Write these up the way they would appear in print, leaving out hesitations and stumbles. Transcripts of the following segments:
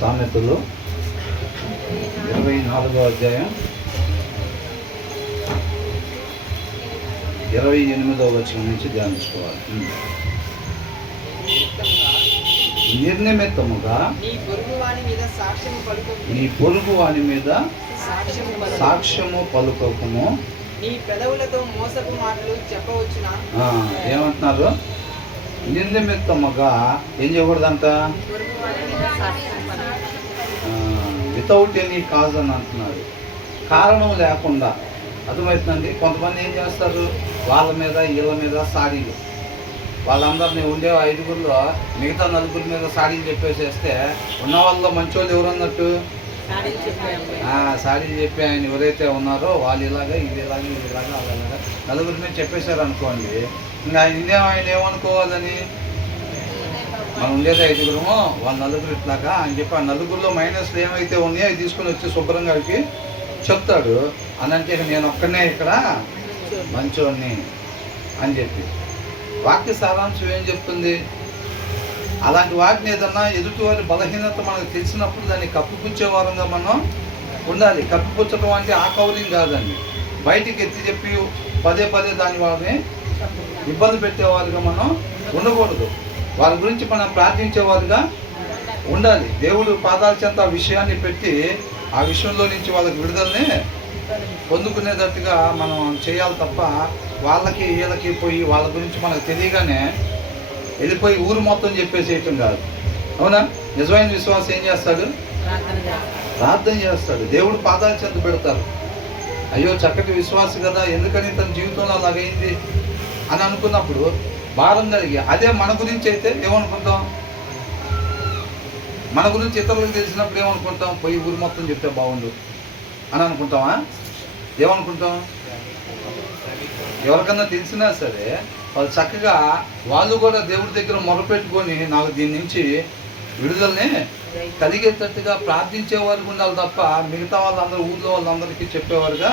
సామెతలు 24వ అధ్యాయం 28వ వచనం నుంచి ధ్యానించుకోవాలి. నిర్నిమిత్తముగా నీ పొరుగు వాని మీద సాక్ష్యము పలుకము. నీ పెదవులతో మోసపు మాటలు చెప్పవచ్చునా? ఏమంటున్నారు? నిర్నిమిత్తముగా ఏం చేయకూడదంట, వితౌట్ ఎనీ కాజ్ అని అంటున్నారు. కారణం లేకుండా. అర్థమవుతుందండి. కొంతమంది ఏం చేస్తారు, వాళ్ళ మీద వీళ్ళ మీద సాడీలు, వాళ్ళందరినీ ఉండే 5గురిలో మిగతా 4 మీద సాడీలు చెప్పేసేస్తే ఉన్న వాళ్ళలో మంచోళ్ళు ఎవరు అన్నట్టు? సాడీలు చెప్పి ఆయన ఎవరైతే ఉన్నారో వాళ్ళు ఇలాగా ఇది ఇలాగా ఇది ఇలాగా అలాగా 4 మీద చెప్పేశారు అనుకోండి. ఇంకా ఆయన ఏమనుకోవాలని, మనం ఉండేది 5గురము, వాళ్ళ 4 ఇట్లాగా అని చెప్పి ఆ 4లో మైనస్లు ఏమైతే ఉన్నాయో అవి తీసుకొని వచ్చి శుభ్రంగా చెప్తాడు. అని అంటే నేను ఒక్కనే ఇక్కడ మంచోడిని అని చెప్పి వాక్య సారాంశం ఏం చెప్తుంది? అలాంటి వాటిని ఏదన్నా ఎదుటివారి బలహీనత మనకు తెలిసినప్పుడు దాన్ని కప్పిపుచ్చే వారంగా మనం ఉండాలి. కప్పిపుచ్చడం అంటే ఆ కౌరింగ్ కాదండి, బయటికి ఎత్తి చెప్పి పదే దాని వాళ్ళని ఇబ్బంది పెట్టేవారుగా మనం ఉండకూడదు. వారి గురించి మనం ప్రార్థించేవారుగా ఉండాలి. దేవుడు పాదాల చెంత ఆ విషయాన్ని పెట్టి ఆ విషయంలో నుంచి వాళ్ళకి విడుదలని పొందుకునేటట్టుగా మనం చేయాలి తప్ప వాళ్ళకి వీళ్ళకి పోయి వాళ్ళ గురించి మనకు తెలియగానే వెళ్ళిపోయి ఊరు మొత్తం చెప్పేసేయటం కాదు. అవునా? నిజమైన విశ్వాసం ఏం చేస్తాడు? ప్రార్థన చేస్తాడు. దేవుడు పాదాల చెంత పెడతారు. అయ్యో చక్కటి విశ్వాసం కదా, ఎందుకని తన జీవితంలో అలాగైంది అని అనుకున్నప్పుడు భారం కలిగి, అదే మన గురించి అయితే ఏమనుకుంటాం? మన గురించి ఇతరులకు తెలిసినప్పుడు ఏమనుకుంటాం? పోయి ఊరు మొత్తం చెప్తే బాగుండు అని అనుకుంటామా? ఏమనుకుంటాం? ఎవరికన్నా తెలిసినా సరే వాళ్ళు చక్కగా వాళ్ళు కూడా దేవుడి దగ్గర మొరపెట్టుకొని నాకు దీని నుంచి విడుదలని కలిగేటట్టుగా ప్రార్థించేవారు ఉండాలి తప్ప మిగతా వాళ్ళందరూ ఊళ్ళో వాళ్ళందరికీ చెప్పేవారుగా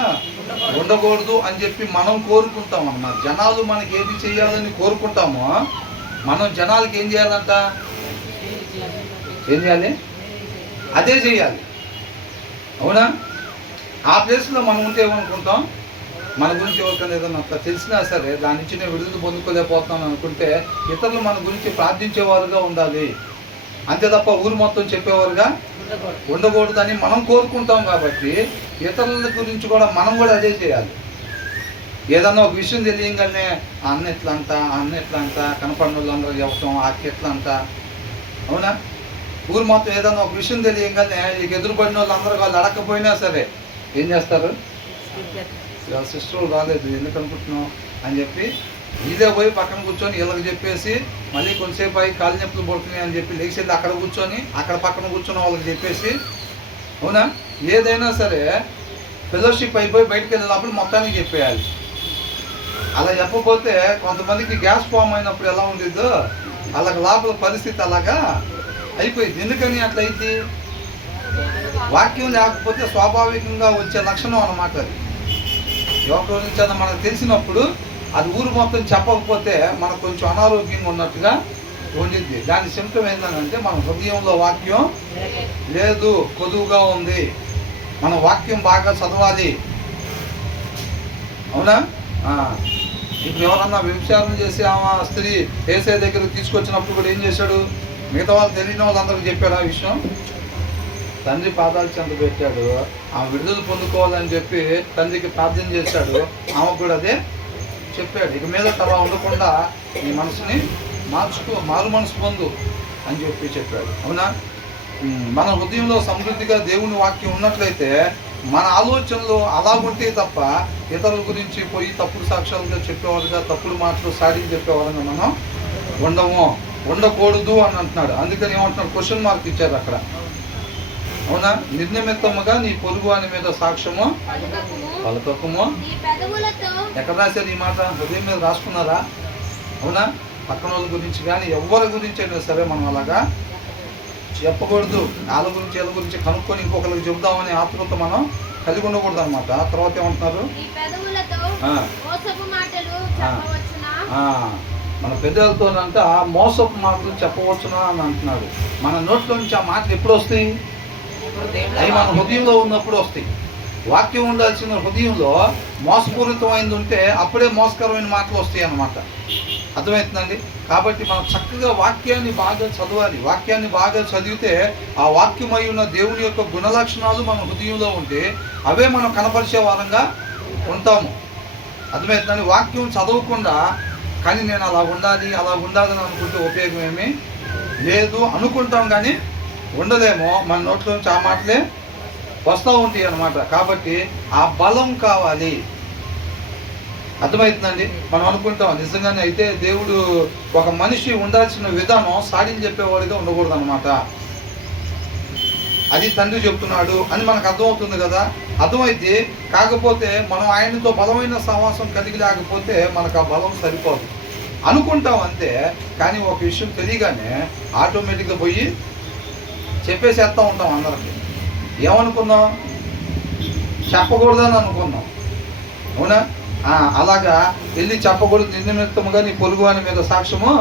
ఉండకూడదు అని చెప్పి మనం కోరుకుంటాం అన్నమాట. జనాలు మనకి ఏది చేయాలని కోరుకుంటామో మనం జనాలకి ఏం చేయాలంట? ఏం చేయాలి? అదే చేయాలి. అవునా? ఆ ప్లేస్లో మనం ఉంటే ఏమనుకుంటాం? మన గురించి ఎవరికైనా ఏదైనా అట్లా తెలిసినా సరే దాని నుంచి నేను విడుదల పొందుకోలేకపోతాను అనుకుంటే ఇతరులు మన గురించి ప్రార్థించేవారుగా ఉండాలి, అంతే తప్ప ఊరు మొత్తం చెప్పేవారుగా ఉండకూడదని మనం కోరుకుంటాం. కాబట్టి ఇతరుల గురించి కూడా మనం కూడా అదే చేయాలి. ఏదన్నా ఒక విషయం తెలియగానే అన్న ఎట్లా అంట కనపడిన వాళ్ళందరూ చెప్పటం ఆకి ఎట్లా అంట. అవునా? ఊరు మొత్తం ఏదన్నా ఒక విషయం తెలియగానే ఇక ఎదురుపడిన వాళ్ళందరూ వాళ్ళు అడగకపోయినా సరే ఏం చేస్తారు? సిస్టర్ రాలేదు ఎందుకు అనుకుంటున్నావు అని చెప్పి ఇదే పోయి పక్కన కూర్చొని వీళ్ళకి చెప్పేసి మళ్ళీ కొంతసేపు అయ్యి కాలు నొప్పులు పడుతున్నాయి అని చెప్పి లేచి అక్కడ కూర్చొని అక్కడ పక్కన కూర్చొని వాళ్ళకి చెప్పేసి. అవునా? ఏదైనా సరే ఫెలోషిప్ అయిపోయి బయటకు వెళ్ళినప్పుడు మొత్తానికి చెప్పేయాలి. అలా చెప్పకపోతే కొంతమందికి గ్యాస్ ఫామ్ అయినప్పుడు ఎలా ఉండిద్దో అలాగ లోపల పరిస్థితి అలాగా అయిపోయింది. ఎందుకని అట్లా అయింది? వాక్యం లేకపోతే స్వాభావికంగా వచ్చే లక్షణం అన్నమాట. అది ఎవరి నుంచి అన్న మనకు తెలిసినప్పుడు అది ఊరు మొత్తం చెప్పకపోతే మనకు కొంచెం అనారోగ్యంగా ఉన్నట్టుగా ఉండిద్ది. దాని సింప్టమ్ ఏంటంటే మన హృదయంలో వాక్యం లేదు, కొదువుగా ఉంది. మనం వాక్యం బాగా చదవాలి. అవునా? ఇప్పుడు ఎవరన్నా వ్యభిచారం చేసి ఆమె స్త్రీ ఏసై దగ్గరకు తీసుకొచ్చినప్పుడు కూడా ఏం చేశాడు? మిగతా వాళ్ళు తెలియని వాళ్ళందరికీ చెప్పాడు ఆ విషయం. తండ్రి పాదాలు చెంత పెట్టాడు. ఆమె విడుదల పొందుకోవాలని చెప్పి తండ్రికి ప్రార్థన చేశాడు. ఆమె కూడా అదే చెప్పాడు. ఇక మీద అలా ఉండకుండా నీ మనసుని మారు మనసు పొందు అని చెప్పాడు. అవునా? మన హృదయంలో సమృద్ధిగా దేవుని వాక్యం ఉన్నట్లయితే మన ఆలోచనలు అలా ఉంటే తప్ప ఇతరుల గురించి పోయి తప్పుడు సాక్ష్యాలుగా చెప్పేవారుగా తప్పుడు మాటలు సాడికి చెప్పేవారుగా మనం ఉండకూడదు అని అంటున్నాడు. అందుకని ఏమంటున్నాడు? క్వశ్చన్ మార్క్ ఇచ్చారు అక్కడ. అవునా? నిర్నిమిత్తముగా నీ పొరుగు వాని మీద సాక్ష్యము పలకము. ఎక్కడ రాశారు ఈ మాట? హృదయం మీద రాసుకున్నారా? అవునా? పక్కన వాళ్ళ గురించి కానీ ఎవరి గురించి అయినా సరే మనం అలాగా చెప్పకూడదు. వాళ్ళ గురించి వీళ్ళ గురించి కనుక్కొని ఇంకొకరికి చెబుదామని ఆతృత మనం కలిగి ఉండకూడదు అనమాట. తర్వాత ఏమంటున్నారు? మన పెద్దలతోనంట మోసపు మాటలు చెప్పవచ్చునా అని అంటున్నాడు. మన నోట్లో నుంచి ఆ మాటలు ఎప్పుడు వస్తాయి? అవి మన హృదయంలో ఉన్నప్పుడు వస్తాయి. వాక్యం ఉండాల్సిన హృదయంలో మోసపూరితమైంది ఉంటే అప్పుడే మోసకరమైన మాటలు వస్తాయి అన్నమాట. అర్థమవుతుందండి? కాబట్టి మనం చక్కగా వాక్యాన్ని బాగా చదవాలి. వాక్యాన్ని బాగా చదివితే ఆ వాక్యమై ఉన్న దేవుని యొక్క గుణలక్షణాలు మన హృదయంలో ఉంటే అవే మనం కనపరిచే వారంగా ఉంటాము. అర్థమవుతుందండి? వాక్యం చదవకుండా కానీ నేను అలా ఉండాలని అనుకుంటే ఉపయోగం ఏమీ లేదు. అనుకుంటాం కానీ ఉండలేమో, మన నోట్లో నుంచి ఆ మాటలే వస్తూ ఉంటాయి అన్నమాట. కాబట్టి ఆ బలం కావాలి. అర్థమవుతుందండి? మనం అనుకుంటాం నిజంగానే అయితే దేవుడు ఒక మనిషి ఉండాల్సిన విధానం సాడీలు చెప్పేవాడిగా ఉండకూడదు అనమాట. అది తండ్రి చెప్తున్నాడు అని మనకు అర్థమవుతుంది కదా. అర్థమైతే కాకపోతే మనం ఆయనతో బలమైన సహవాసం కలిగి లేకపోతే మనకు ఆ బలం సరిపోదు. అనుకుంటాం అంతే, కానీ ఒక విషయం తెలియగానే ఆటోమేటిక్గా పోయి చెప్పేసేస్తూ ఉంటాం అందరికి. ఏమనుకున్నాం? చెప్పకూడదని అనుకున్నాం. అవునా? అలాగా వెళ్ళి చెప్పకూడదు, నిమిత్తముగా నీ పొరుగు అని మీద సాక్ష్యము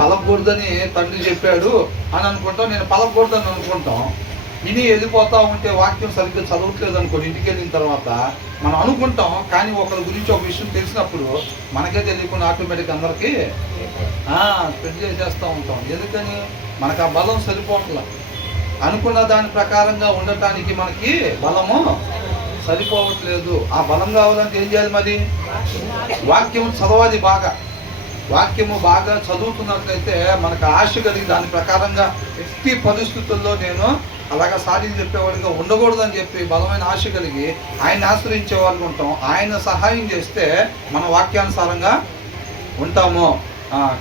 పలకూడదని తండ్రి చెప్పాడు అని అనుకుంటాం. నేను పలకూడదని అనుకుంటాం. విని వెళ్ళిపోతా ఉంటే వాక్యం సరిగ్గా చదవట్లేదు అనుకోండి. ఇంటికి వెళ్ళిన తర్వాత మనం అనుకుంటాం, కానీ ఒకరి గురించి ఒక విషయం తెలిసినప్పుడు మనకే తెలియకుండా ఆటోమేటిక్ అందరికీ స్ప్రెడ్ చేసేస్తూ ఉంటాం. ఎందుకని? మనకు ఆ బలం సరిపోవట్లేదు. అనుకున్న దాని ప్రకారంగా ఉండటానికి మనకి బలము సరిపోవట్లేదు. ఆ బలం కావాలంటే ఏం చేయాలి? మరి వాక్యం చదవాలి బాగా. వాక్యము బాగా చదువుతున్నట్లయితే మనకు ఆశ కలిగి దాని ప్రకారంగా ఎట్టి పరిస్థితుల్లో నేను అలాగా సాధ్యం చెప్పేవాడిగా ఉండకూడదని చెప్పి బలమైన ఆశ కలిగి ఆయన ఆశ్రయించే వాళ్ళు ఉంటాం. ఆయన సహాయం చేస్తే మన వాక్యానుసారంగా ఉంటాము.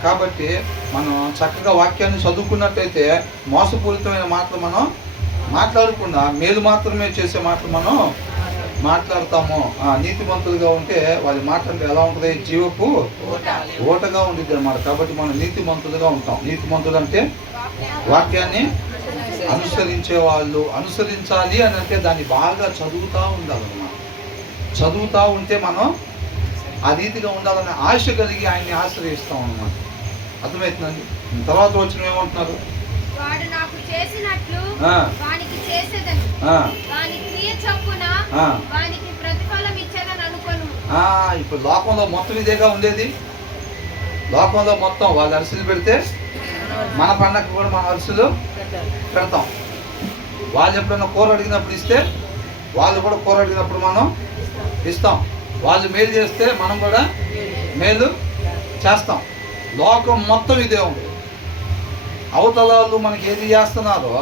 కాబట్టి మనం చక్కగా వాక్యాన్ని చదువుకున్నట్టయితే మోసపూరితమైన మాటలు మనం మాట్లాడకుండా మేలు మాత్రమే చేసే మాటలు మనం మాట్లాడతాము. నీతిమంతులుగా ఉంటే వాళ్ళ మాట్లాడితే ఎలా ఉంటుంది? జీవపు ఓటగా ఉండిద్ది అన్నమాట. కాబట్టి మనం నీతిమంతులుగా ఉంటాం. నీతిమంతులు అంటే వాక్యాన్ని అనుసరించే వాళ్ళు. అనుసరించాలి అని అంటే దాన్ని బాగా చదువుతూ ఉండాలన్నమాట. చదువుతూ ఉంటే మనం ఆ రీతిగా ఉండాలనే ఆశ కలిగి ఆయన్ని ఆశ్రయిస్తాం అన్నమాట. అర్థమవుతుందండి? తర్వాత వచ్చిన ఏమంటున్నారు? వాడు నాకు చేసినట్లు వానికి చేసేదను, వాని క్రియ చొప్పున వానికి ప్రతిఫలం ఇచ్చేదని అనుకోను. ఇప్పుడు లోకంలో మొత్తం ఇదేగా ఉండేది. లోకంలో మొత్తం వాళ్ళు అరిసెలు పెడితే మన పండగ కూడా మన అరిసెలు పెడతాం. వాళ్ళు ఎప్పుడైనా కూర అడిగినప్పుడు ఇస్తే వాళ్ళు కూడా కూర అడిగినప్పుడు మనం ఇస్తాం. వాళ్ళు మేలు చేస్తే మనం కూడా మేలు చేస్తాం. లోకం మొత్తం ఇదే ఉంది. అవతల వాళ్ళు మనకి ఏది చేస్తున్నారో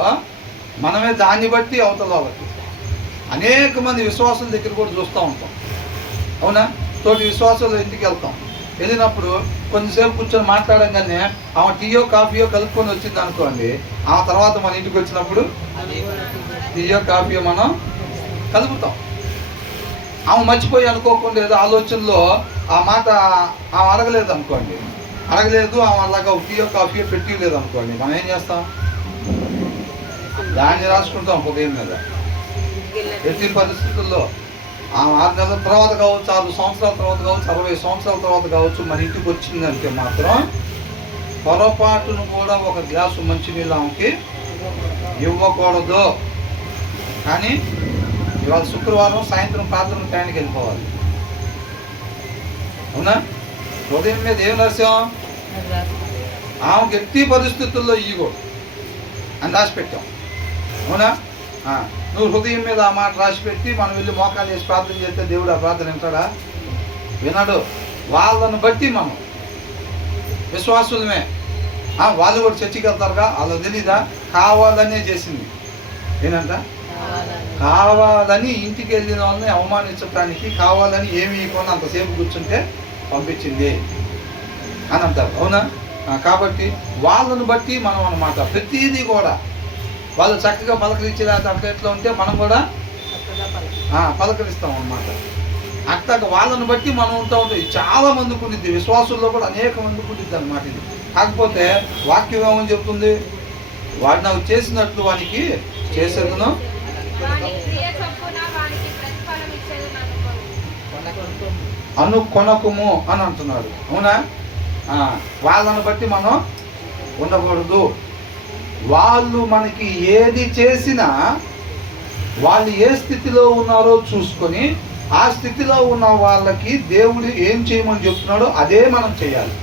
మనమే దాన్ని బట్టి అవతల వాళ్ళకి అనేక మంది విశ్వాసుల దగ్గర కూడా చూస్తూ ఉంటాం. అవునా? తోటి విశ్వాసాలు ఇంటికి వెళ్తాం. వెళ్ళినప్పుడు కొంచెంసేపు కూర్చొని మాట్లాడంగానే ఆమె టీయో కాఫీయో కలుపుకొని వచ్చింది అనుకోండి. ఆ తర్వాత మన ఇంటికి వచ్చినప్పుడు టీయో కాఫీయో మనం కలుపుతాం. ఆమె మర్చిపోయి అనుకోకుండా ఏదో ఆలోచనలో ఆ మాట ఆమె అడగలేదు అనుకోండి. అడగలేదు ఆమె అలాగా టీయో కాఫీయో పెట్టి లేదు అనుకోండి. మనం ఏం చేస్తాం? దాన్ని రాసుకుంటాం ఉదయం మీద. ఎట్టి పరిస్థితుల్లో 6 నెలల తర్వాత కావచ్చు, 6 సంవత్సరాల తర్వాత కావచ్చు, 60 సంవత్సరాల తర్వాత కావచ్చు, మన ఇంటికి వచ్చిందంటే మాత్రం పొరపాటును కూడా ఒక గ్లాసు మంచినీళ్ళు ఆమెకి ఇవ్వకూడదు. కానీ ఇవాళ శుక్రవారం సాయంత్రం ప్రార్థన టైంకి వెళ్ళిపోవాలి. అవునా? ఉదయం మీద ఏం రాసాం? ఆమెకి ఎట్టి పరిస్థితుల్లో ఇవ్వకూడదు అని రాసి పెట్టాం. అవునా? నువ్వు హృదయం మీద ఆ మాట రాసి పెట్టి మనం వెళ్ళి మోకాలు చేసి ప్రార్థన చేస్తే దేవుడు ఆ ప్రార్థన వింటాడా? వినడు. వాళ్ళని బట్టి మనం విశ్వాసులమే. వాళ్ళు కూడా చర్చికి వెళ్తారుగా, వాళ్ళకి తెలీదా? కావాలనే చేసింది. ఏంటంట? కావాలని ఇంటికి వెళ్ళిన వాళ్ళని అవమానించడానికి కావాలని ఏమి ఇవ్వకుండా అంతసేపు కూర్చుంటే పంపించింది అని అంటారు. అవునా? కాబట్టి వాళ్ళను బట్టి మనం అన్నమాట ప్రతిదీ కూడా వాళ్ళు చక్కగా పలకరించేలా అట్లా ఉంటే మనం కూడా పలకరిస్తాం అన్నమాట. అట్లాగా వాళ్ళని బట్టి మనం ఉంటా ఉంటాయి. చాలా మందికి ఉండిద్ది, విశ్వాసుల్లో కూడా అనేక మందికి ఉండిద్ది అన్నమాట ఇది. కాకపోతే వాక్యం ఏమని చెప్తుంది? వాడు నాకు చేసినట్లు వానికి చేసేదను అనుకొనకుము అని అంటున్నాడు. అవునా? వాళ్ళని బట్టి మనం ఉండకూడదు. వాళ్ళు మనకి ఏది చేసినా వాళ్ళు ఏ స్థితిలో ఉన్నారో చూసుకొని ఆ స్థితిలో ఉన్న వాళ్ళకి దేవుడు ఏం చేయమని చెప్తున్నాడో అదే మనం చేయాలి.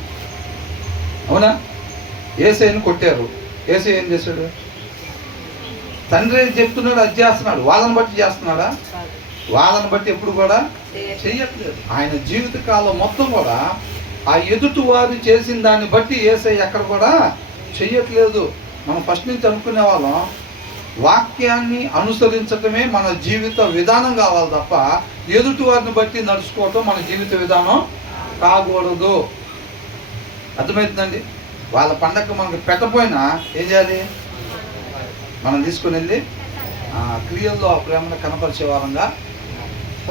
అవునా? యేసయ్యను కొట్టారు, యేసయ్య ఏం చేశాడు? తండ్రి ఏం చెప్తున్నాడు అది చేస్తున్నాడు. వాళ్ళని బట్టి చేస్తున్నాడా? వాళ్ళని బట్టి ఎప్పుడు కూడా చెయ్యట్లేదు. ఆయన జీవితకాలం మొత్తం కూడా ఆ ఎదుటి వారు చేసిన దాన్ని బట్టి యేసయ్య ఎక్కడ కూడా చెయ్యట్లేదు. మనం ఫస్ట్ నుంచి అనుకునే వాళ్ళం వాక్యాన్ని అనుసరించటమే మన జీవిత విధానం కావాలి తప్ప ఎదుటి వారిని బట్టి నడుచుకోవటం మన జీవిత విధానం కాకూడదు. అర్థమవుతుందండి? వాళ్ళ పండగ మనకు పెట్టపోయినా ఏం చేయాలి? మనం తీసుకుని వెళ్ళి క్రియల్లో ఆ ప్రేమను కనపరిచే వారంగా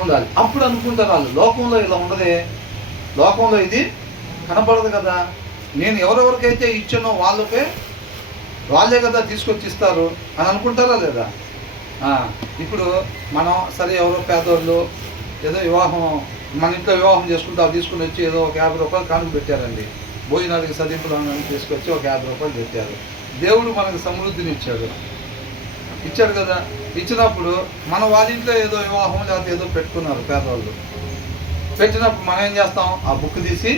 ఉండాలి. అప్పుడు అనుకుంటారు వాళ్ళు లోకంలో ఇలా ఉండదే, లోకంలో ఇది కనపడదు కదా, నేను ఎవరెవరికైతే ఇచ్చానో వాళ్ళే కదా తీసుకొచ్చి ఇస్తారు అని అనుకుంటారా లేదా? ఇప్పుడు మనం సరే ఎవరో పేదోళ్ళు ఏదో వివాహం మన ఇంట్లో వివాహం చేసుకుంటే అవి తీసుకుని వచ్చి ఏదో ఒక 50 రూపాయలు కానుక పెట్టారండి. భోజనాలకి సదింపులు తీసుకొచ్చి ఒక 50 రూపాయలు పెట్టారు. దేవుడు మనకు సమృద్ధిని ఇచ్చాడు కదా. ఇచ్చినప్పుడు మన వాళ్ళ ఇంట్లో ఏదో వివాహం లేకపోతే ఏదో పెట్టుకున్నారు పేదవాళ్ళు. పెట్టినప్పుడు మనం ఏం చేస్తాం? ఆ బుక్ తీసి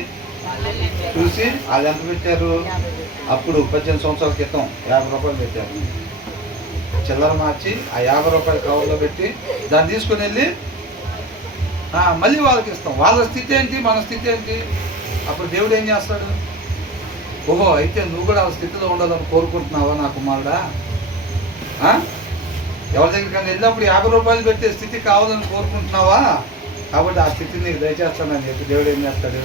చూసి అది ఎంత పెట్టారు? అప్పుడు 18 సంవత్సరాల క్రితం 50 రూపాయలు పెట్టారు. చిల్లర మార్చి ఆ 50 రూపాయలు కవర్లో పెట్టి దాన్ని తీసుకుని వెళ్ళి మళ్ళీ వాళ్ళకి ఇస్తాం. వాళ్ళ స్థితి ఏంటి, మన స్థితి ఏంటి? అప్పుడు దేవుడు ఏం చేస్తాడు? ఓహో, అయితే నువ్వు కూడా ఆ స్థితిలో ఉండాలని కోరుకుంటున్నావా నా కుమారుడా? ఎవరి దగ్గరికన్నా వెళ్ళినప్పుడు 50 రూపాయలు పెట్టే స్థితి కావాలని కోరుకుంటున్నావా? కాబట్టి ఆ స్థితిని నీకు దయచేస్తానని చెప్పి దేవుడు ఏం చేస్తాడు?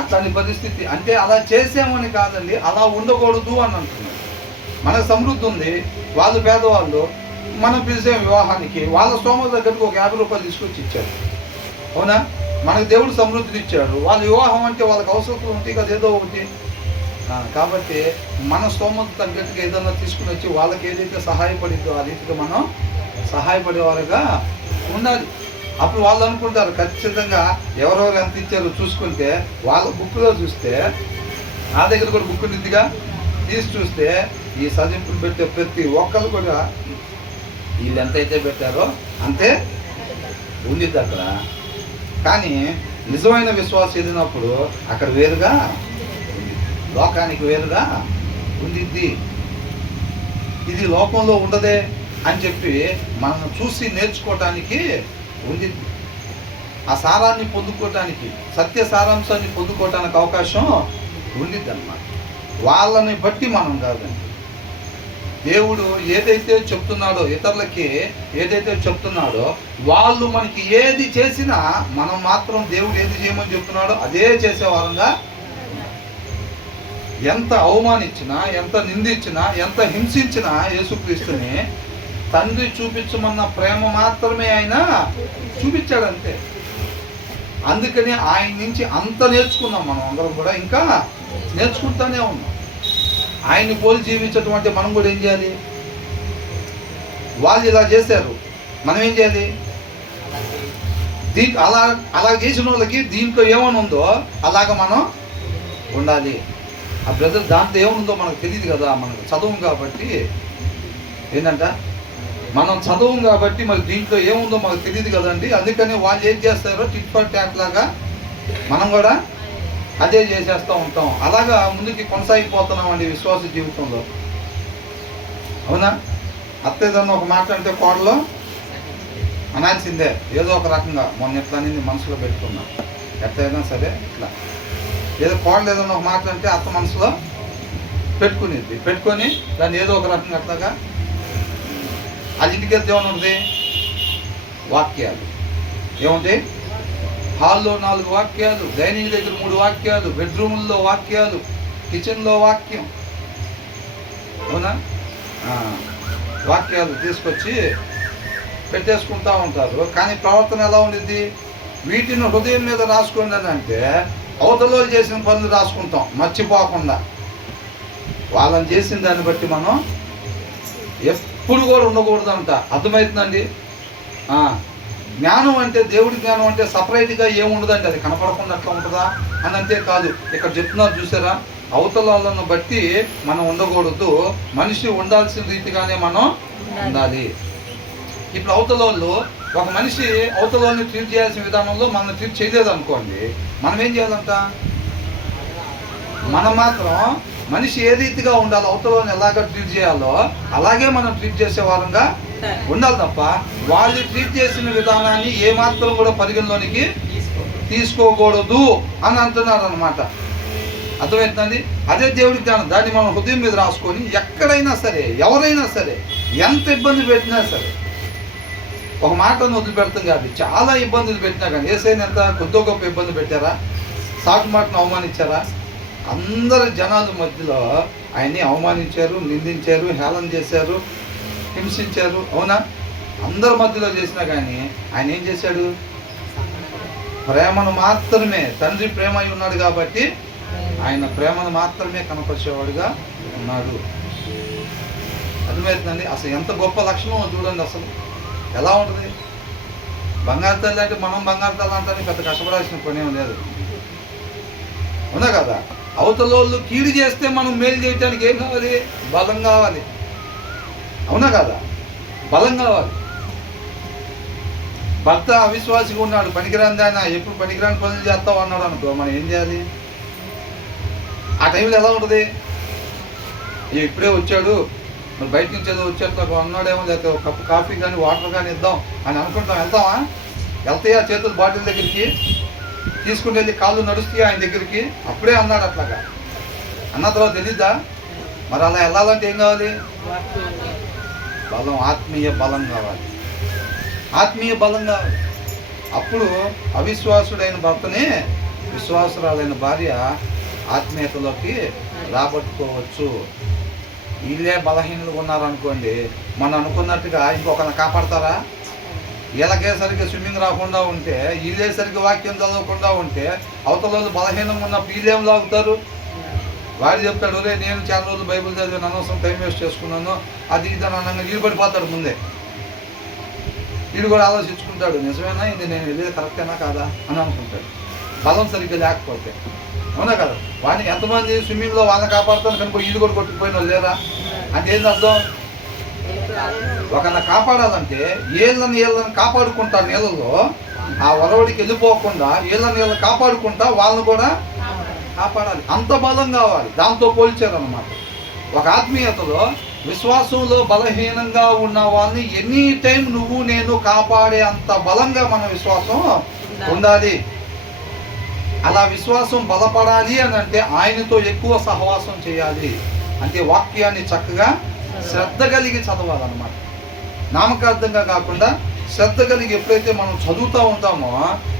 అట్లాంటి పరిస్థితి అంటే అలా చేసామని కాదండి, అలా ఉండకూడదు అని అంటున్నాడు. మనకు సమృద్ధి ఉంది, వాళ్ళు పేదవాళ్ళు, మనం పిలిచే వివాహానికి వాళ్ళ స్తోమత దగ్గరకు ఒక 50 రూపాయలు తీసుకొచ్చి ఇచ్చారు. అవునా? మనకు దేవుడు సమృద్ధిని ఇచ్చాడు. వాళ్ళ వివాహం అంటే వాళ్ళకి అవసరం ఉంటాయి కదా ఏదో ఒకటి. కాబట్టి మన స్తోమత తగ్గట్టుగా ఏదైనా తీసుకుని వచ్చి వాళ్ళకి ఏదైతే సహాయపడిందో ఆ రీతిగా మనం సహాయపడేవారుగా ఉండాలి. అప్పుడు వాళ్ళు అనుకుంటారు ఖచ్చితంగా ఎవరెవరు ఎంత ఇచ్చారో చూసుకుంటే వాళ్ళ బుక్లో చూస్తే నా దగ్గర కూడా బుక్ ఉండిద్దిగా, తీసి చూస్తే ఈ సదింపులు పెట్టే ప్రతి ఒక్కరు కూడా వీళ్ళు ఎంతైతే పెట్టారో అంతే ఉండిద్ది అక్కడ. కానీ నిజమైన విశ్వాసం ఎదిగినప్పుడు అక్కడ వేరుగా ఉండిద్ది, లోకానికి వేరుగా ఉండిద్ది. ఇది లోకంలో ఉండదే అని చెప్పి మనం చూసి నేర్చుకోవటానికి ఉండిద్ది. ఆ సారాన్ని పొందుకోవటానికి, సత్య సారాంశాన్ని పొందుకోవటానికి అవకాశం ఉండిద్ది అన్నమాట. వాళ్ళని బట్టి మనం కాదండి. దేవుడు ఏదైతే చెప్తున్నాడో, ఇతరులకి ఏదైతే చెప్తున్నాడో వాళ్ళు మనకి ఏది చేసినా మనం మాత్రం దేవుడు ఏది చేయమని చెప్తున్నాడో అదే చేసేవారంగా. ఎంత అవమానించినా, ఎంత నిందించినా, ఎంత హింసించినా యేసుక్రీస్తుని తండ్రి చూపించమన్న ప్రేమ మాత్రమే ఆయన చూపించాడు అంతే. అందుకని ఆయన నుంచి అంత నేర్చుకున్నాం మనం అందరం కూడా, ఇంకా నేర్చుకుంటూనే ఉన్నాం. ఆయన్ని పోలి జీవించటం అంటే మనం కూడా ఏం చేయాలి? వాళ్ళు ఇలా చేశారు, మనం ఏం చేయాలి? అలా చేసిన వాళ్ళకి దీంట్లో ఏమని ఉందో అలాగ మనం ఉండాలి. ఆ బ్రదర్ దాంట్లో ఏముందో మనకు తెలియదు కదా, మనకు చదువు కాబట్టి ఏంటంట, మనం చదువు కాబట్టి మరి దీంట్లో ఏముందో మనకు తెలియదు కదండి. అందుకని వాళ్ళు ఏం చేస్తారో టిట్ ఫర్ ట్యాట్ లాగా మనం కూడా అదే చేసేస్తూ ఉంటాం. అలాగా ముందుకి కొనసాగిపోతున్నామండి విశ్వాస జీవితంలో. అవునా? అత్తేదన్న ఒక మాట అంటే కోడలో అనాల్సిందే ఏదో ఒక రకంగా. మొన్న ఎట్లా అనేది మనసులో పెట్టుకున్నా, ఎట్లయినా సరే ఇట్లా ఏదో కోడలు ఏదన్నా ఒక మాట అంటే అత్త మనసులో పెట్టుకొని దాన్ని ఏదో ఒక రకంగా అట్లాగా అది ఇంటికి వెళ్తే ఏమన్నా వాక్యాలు ఏముంటాయి? హాల్లో 4 వాక్యాలు, డైనింగ్ దగ్గర 3 వాక్యాలు, బెడ్రూముల్లో వాక్యాలు, కిచెన్లో వాక్యం. అవునా? వాక్యాలు తీసుకొచ్చి పెట్టేసుకుంటూ ఉంటారు. కానీ ప్రవర్తన ఎలా ఉండిద్ది? వీటిని హృదయం మీద రాసుకోండి అని అంటే అవతలో చేసిన పనులు రాసుకుంటాం మర్చిపోకుండా. వాళ్ళని చేసిన దాన్ని బట్టి మనం ఎప్పుడు కూడా ఉండకూడదు అంట. అర్థమవుతుందండి? జ్ఞానం అంటే, దేవుడి జ్ఞానం అంటే సపరేట్గా ఏముండదండి, అది కనపడకుండా అట్లా ఉంటుందా అని అంతే కాదు. ఇక్కడ చెప్తున్నారు చూసారా, అవతలను బట్టి మనం ఉండకూడదు, మనిషి ఉండాల్సిన రీతిగానే మనం ఉండాలి. ఇప్పుడు అవతలలో ఒక మనిషి అవతలని ట్రీట్ చేయాల్సిన విధానంలో మనం ట్రీట్ చేయలేదు అనుకోండి, మనం ఏం చేయాలంట, మనం మాత్రం మనిషి ఏ రీతిగా ఉండాలో, అవతలని ఎలాగ ట్రీట్ చేయాలో అలాగే మనం ట్రీట్ చేసే వారంగా ఉండాలి తప్ప వాళ్ళు ట్రీట్ చేసిన విధానాన్ని ఏమాత్రం కూడా పరిగణలోనికి తీసుకోకూడదు అని అంటున్నారు అనమాట. అర్థమవుతుందండి? అదే దేవుడి జ్ఞానం. దాన్ని మనం హృదయం మీద రాసుకొని ఎక్కడైనా సరే, ఎవరైనా సరే, ఎంత ఇబ్బంది పెట్టినా సరే, ఒక మాటను వదిలిపెడతాం కాదు, చాలా ఇబ్బందులు పెట్టినా కానీ, ఏసైనా ఎంత కొద్దో గొప్ప ఇబ్బంది పెట్టారా, సాగు మాటను అవమానించారా? అందరి జనాల మధ్యలో ఆయన్ని అవమానించారు, నిందించారు, హేళన చేశారు, హింసించారు. అవునా? అందరి మధ్యలో చేసినా కానీ ఆయన ఏం చేశాడు? ప్రేమను మాత్రమే, తండ్రి ప్రేమ అయి ఉన్నాడు కాబట్టి ఆయన ప్రేమను మాత్రమే కనపరిచేవాడుగా ఉన్నాడు. అర్థమవుతుందండి? అసలు ఎంత గొప్ప లక్షణం చూడండి. అసలు ఎలా ఉంటుంది? బంగారు తల్లి అంటే మనం బంగారు తల్లి అంటే పెద్ద కష్టపడాల్సిన పని ఏం లేదు. అవునా కదా? అవతలోళ్ళు కీడు చేస్తే మనం మేలు చేయడానికి ఏం కావాలి? బలం కావాలి. అవునా కదా? బలం కావాలి. భర్త అవిశ్వాసిగా ఉన్నాడు, పనికిరాని ఆయన, ఎప్పుడు పనికిరాని పనులు చేస్తావు అన్నాడు అనుకో, మనం ఏం చేయాలి? ఆ టైంలో ఎలా ఉంటుంది? ఇప్పుడే వచ్చాడు, మరి బయట నుంచి ఏదో వచ్చేట్లా అన్నాడేమో, లేకపోతే ఒక కప్పు కాఫీ కానీ వాటర్ కానీ ఇద్దాం అని అనుకుంటాం. వెళ్తామా? వెళ్తాయా చేతులు బాటిల్ దగ్గరికి తీసుకుని వెళ్ళి కాళ్ళు నడుస్తాయి ఆయన దగ్గరికి? అప్పుడే అన్నాడు అట్లాగా. అన్న తర్వాత తెలీదా? మరి అలా వెళ్ళాలంటే ఏం కావాలి? బలం, ఆత్మీయ బలం కావాలి. ఆత్మీయ బలం కావాలి. అప్పుడు అవిశ్వాసుడైన భర్తని విశ్వాసురాలైన భార్య ఆత్మీయతలోకి రాబట్టుకోవచ్చు. వీళ్ళే బలహీనలు ఉన్నారనుకోండి, మనం అనుకున్నట్టుగా ఇంకొకరిని కాపాడతారా? వీళ్ళకే సరిగ్గా స్విమ్మింగ్ రాకుండా ఉంటే, వీళ్ళే సరిగ్గా వాక్యం చదవకుండా ఉంటే, అవతల బలహీనంగా ఉన్నప్పుడు వీళ్ళేం లాగుతారు? వాడు చెప్తాడు, రే నేను చాలా రోజులు బైబిల్ చదివాను, అనవసరం టైం వేస్ట్ చేసుకున్నాను, అది ఇది అని అనగా వీడు పడిపోతాడు ముందే. వీడు కూడా ఆలోచించుకుంటాడు, నిజమేనా ఇది, నేను వెళ్ళేది కరెక్టేనా కాదా అని అనుకుంటాడు, బలం సరిగ్గా లేకపోతే. అవునా కదా? వాడిని ఎంతమంది స్విమ్మింగ్లో వాళ్ళని కాపాడుతాను కనుక వీళ్ళు కూడా కొట్టుకుపోయిన వాళ్ళు లేరా? అంటే ఏంది అర్థం? ఒకరిని కాపాడాలంటే ఏళ్ళని కాపాడుకుంటా నీళ్ళలో, ఆ వరవడికి వెళ్ళిపోకుండా వీళ్ళని కాపాడుకుంటా వాళ్ళని కూడా కాపాడాలి. అంత బలం కావాలి. దాంతో పోల్చారనమాట. ఒక ఆత్మీయతలో, విశ్వాసంలో బలహీనంగా ఉన్న వాళ్ళని ఎనీ టైం నువ్వు నేను కాపాడే అంత బలంగా మన విశ్వాసం ఉండాలి. అలా విశ్వాసం బలపడాలి అని అంటే ఆయనతో ఎక్కువ సహవాసం చేయాలి. అంటే వాక్యాన్ని చక్కగా శ్రద్ధ కలిగి చదవాలన్నమాట. నామకార్థంగా కాకుండా శ్రద్ధ కలిగి ఎప్పుడైతే మనం చదువుతూ ఉంటామో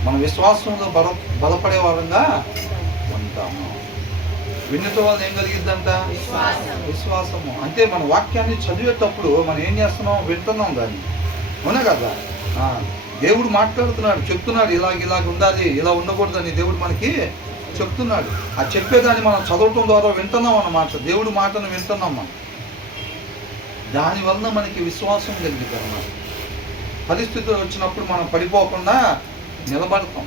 మన విశ్వాసంలో బలపడే వారంగా ఉంటాము. విన్నట వల్ల ఏం కలిగిద్దంట? విశ్వాసము. అంటే మన వాక్యాన్ని చదివేటప్పుడు మనం ఏం చేస్తున్నాం? వింటున్నాం దాన్ని. అవునా కదా? దేవుడు మాట్లాడుతున్నాడు, చెప్తున్నాడు, ఇలాగ ఉండాలి, ఇలా ఉండకూడదని దేవుడు మనకి చెప్తున్నాడు. ఆ చెప్పేదాన్ని మనం చదవటం ద్వారా వింటున్నాం అన్నమాట. దేవుడి మాటను వింటున్నాం మనం. దానివల్ల మనకి విశ్వాసం కలిగింది అన్నమాట. పరిస్థితులు వచ్చినప్పుడు మనం పడిపోకుండా నిలబడతాం.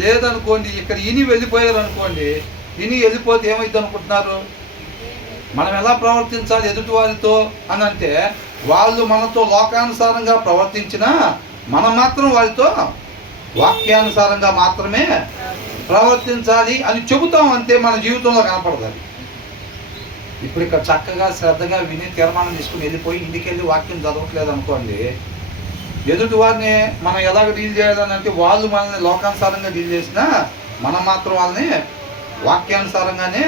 లేదనుకోండి, ఇక్కడ ఇని వెళ్ళిపోయారనుకోండి, ఇని వెళ్ళిపోతే ఏమైంది అనుకుంటున్నారు? మనం ఎలా ప్రవర్తించాలి ఎదుటి వారితో అని అంటే, వాళ్ళు మనతో లోకానుసారంగా ప్రవర్తించినా మనం మాత్రం వారితో వాక్యానుసారంగా మాత్రమే ప్రవర్తించాలి అని చెబుతాం. అంతే, మన జీవితంలో కనపడదు. ఇప్పుడు ఇక్కడ చక్కగా శ్రద్ధగా విని తీర్మానం తీసుకుని వెళ్ళిపోయి ఇంటికి వెళ్ళి వాక్యం చదవట్లేదు అనుకోండి, ఎదుటి వారిని మనం ఎలాగ డీల్ చేయాలని అంటే, వాళ్ళు మనల్ని లోకానుసారంగా డీల్ చేసినా మనం మాత్రం వాళ్ళని వాక్యానుసారంగానే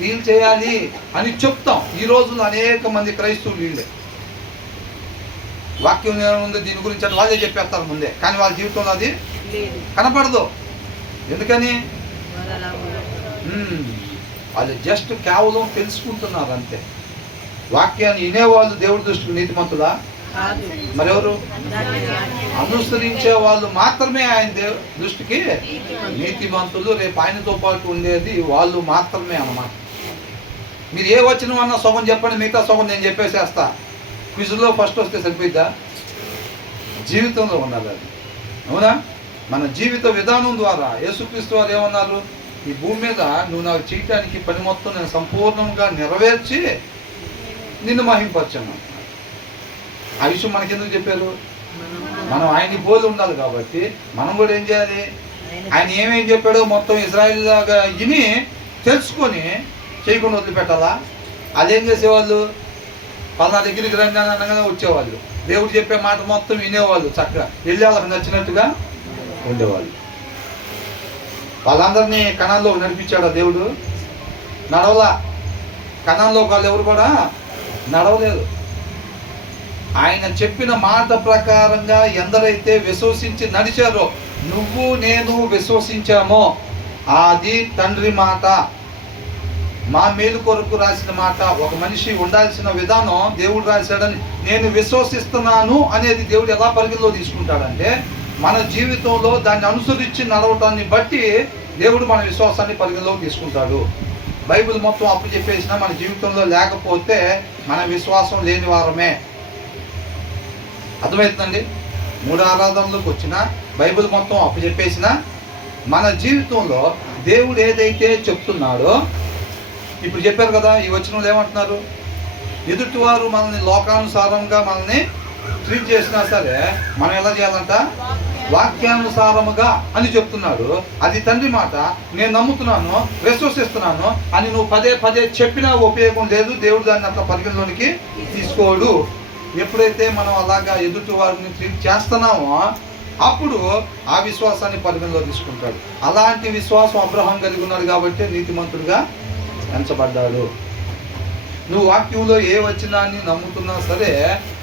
డీల్ చేయాలి అని చెప్తాం. ఈ రోజుల్లో అనేక మంది క్రైస్తవులు వీళ్ళే వాక్యం ఉంది దీని గురించి అని వాళ్ళే చెప్పేస్తారు ముందే, కానీ వాళ్ళ జీవితంలో అది కనపడదు. ఎందుకని? వాళ్ళు జస్ట్ కేవలం తెలుసుకుంటున్నారు అంతే. వాక్యాన్ని వినేవాళ్ళు దేవుడి దృష్టికి నీతిమంతులా? మరెవరు? అనుసరించే వాళ్ళు మాత్రమే ఆయన దృష్టికి నీతిమంతులు. రేపు ఆయనతో పాటు ఉండేది వాళ్ళు మాత్రమే అన్నమాట. మీరు ఏ వచనం అన్నా సగం చెప్పండి, మిగతా సగం నేను చెప్పేసేస్తా. క్విజ్లో ఫస్ట్ వస్తే సరిపోయిద్దా? జీవితంలో ఉండాలి అది. అవునా? మన జీవిత విధానం ద్వారా యేసుక్రీస్తు వారు ఏమన్నారు? ఈ భూమి మీద నువ్వు నాకు చేయటానికి పని మొత్తం నేను సంపూర్ణంగా నెరవేర్చి నిన్ను మహింపరచాను. ఆ విషయం మనకెందుకు చెప్పారు? మనం ఆయన్ని పోలి ఉండాలి కాబట్టి మనం కూడా ఏం చేయాలి? ఆయన ఏమేం చెప్పాడో మొత్తం ఇజ్రాయిల్ లాగా విని తెలుసుకొని చేయకుండా వదిలిపెట్టాలా? అదేం చేసేవాళ్ళు? పలానా దగ్గరికి రండి అని అనగానే వచ్చేవాళ్ళు. దేవుడు చెప్పే మాట మొత్తం వినేవాళ్ళు, చక్కగా వెళ్ళి వాళ్ళకి నచ్చినట్టుగా ఉండేవాళ్ళు. వాళ్ళందరినీ కణాల్లో నడిపించాడా దేవుడు? నడవలా. కణాల్లో వాళ్ళు ఎవరు కూడా నడవలేదు. ఆయన చెప్పిన మాట ప్రకారంగా ఎందరైతే విశ్వసించి నడిచారో, నువ్వు నేను విశ్వసించామో, అది తండ్రి మాట, మా మేలు కొరకు రాసిన మాట. ఒక మనిషి ఉండాల్సిన విధానం దేవుడు రాశాడని నేను విశ్వసిస్తున్నాను అనేది దేవుడు ఎలా పరిగణలో తీసుకుంటాడంటే, మన జీవితంలో దాన్ని అనుసరించి నడవటాన్ని బట్టి దేవుడు మన విశ్వాసాన్ని పరిగణలో తీసుకుంటాడు. బైబిల్ మొత్తం అప్పు చెప్పేసినా మన జీవితంలో లేకపోతే మన విశ్వాసం లేని వారమే. అర్థమవుతుందండి? 3 ఆరాధనలకు వచ్చినా బైబిల్ మొత్తం అప్పు చెప్పేసినా మన జీవితంలో దేవుడు ఏదైతే చెప్తున్నాడో, ఇప్పుడు చెప్పారు కదా, ఈ వచనంలో ఏమంటున్నారు? ఎదుటివారు మనల్ని లోకానుసారంగా మనల్ని ట్రీట్ చేసినా సరే మనం ఎలా చేయాలంట? వాక్యానుసారముగా అని చెప్తున్నాడు. అది తండ్రి మాట. నేను నమ్ముతున్నాను, విశ్వసిస్తున్నాను అని నువ్వు పదే పదే చెప్పినా ఉపయోగం లేదు. దేవుడు దాన్ని అట్లా పరిగణలోనికి తీసుకోడు. ఎప్పుడైతే మనం అలాగా ఎదుటి వారిని ట్రీట్ చేస్తున్నామో అప్పుడు ఆ విశ్వాసాన్ని పరిగణలో తీసుకుంటాడు. అలాంటి విశ్వాసం అబ్రహాం కలిగి ఉన్నాడు కాబట్టి నీతిమంతుడిగా ఎంచబడ్డాడు. నువ్వు వాక్యంలో ఏ వచనాన్ని నమ్ముతున్నా సరే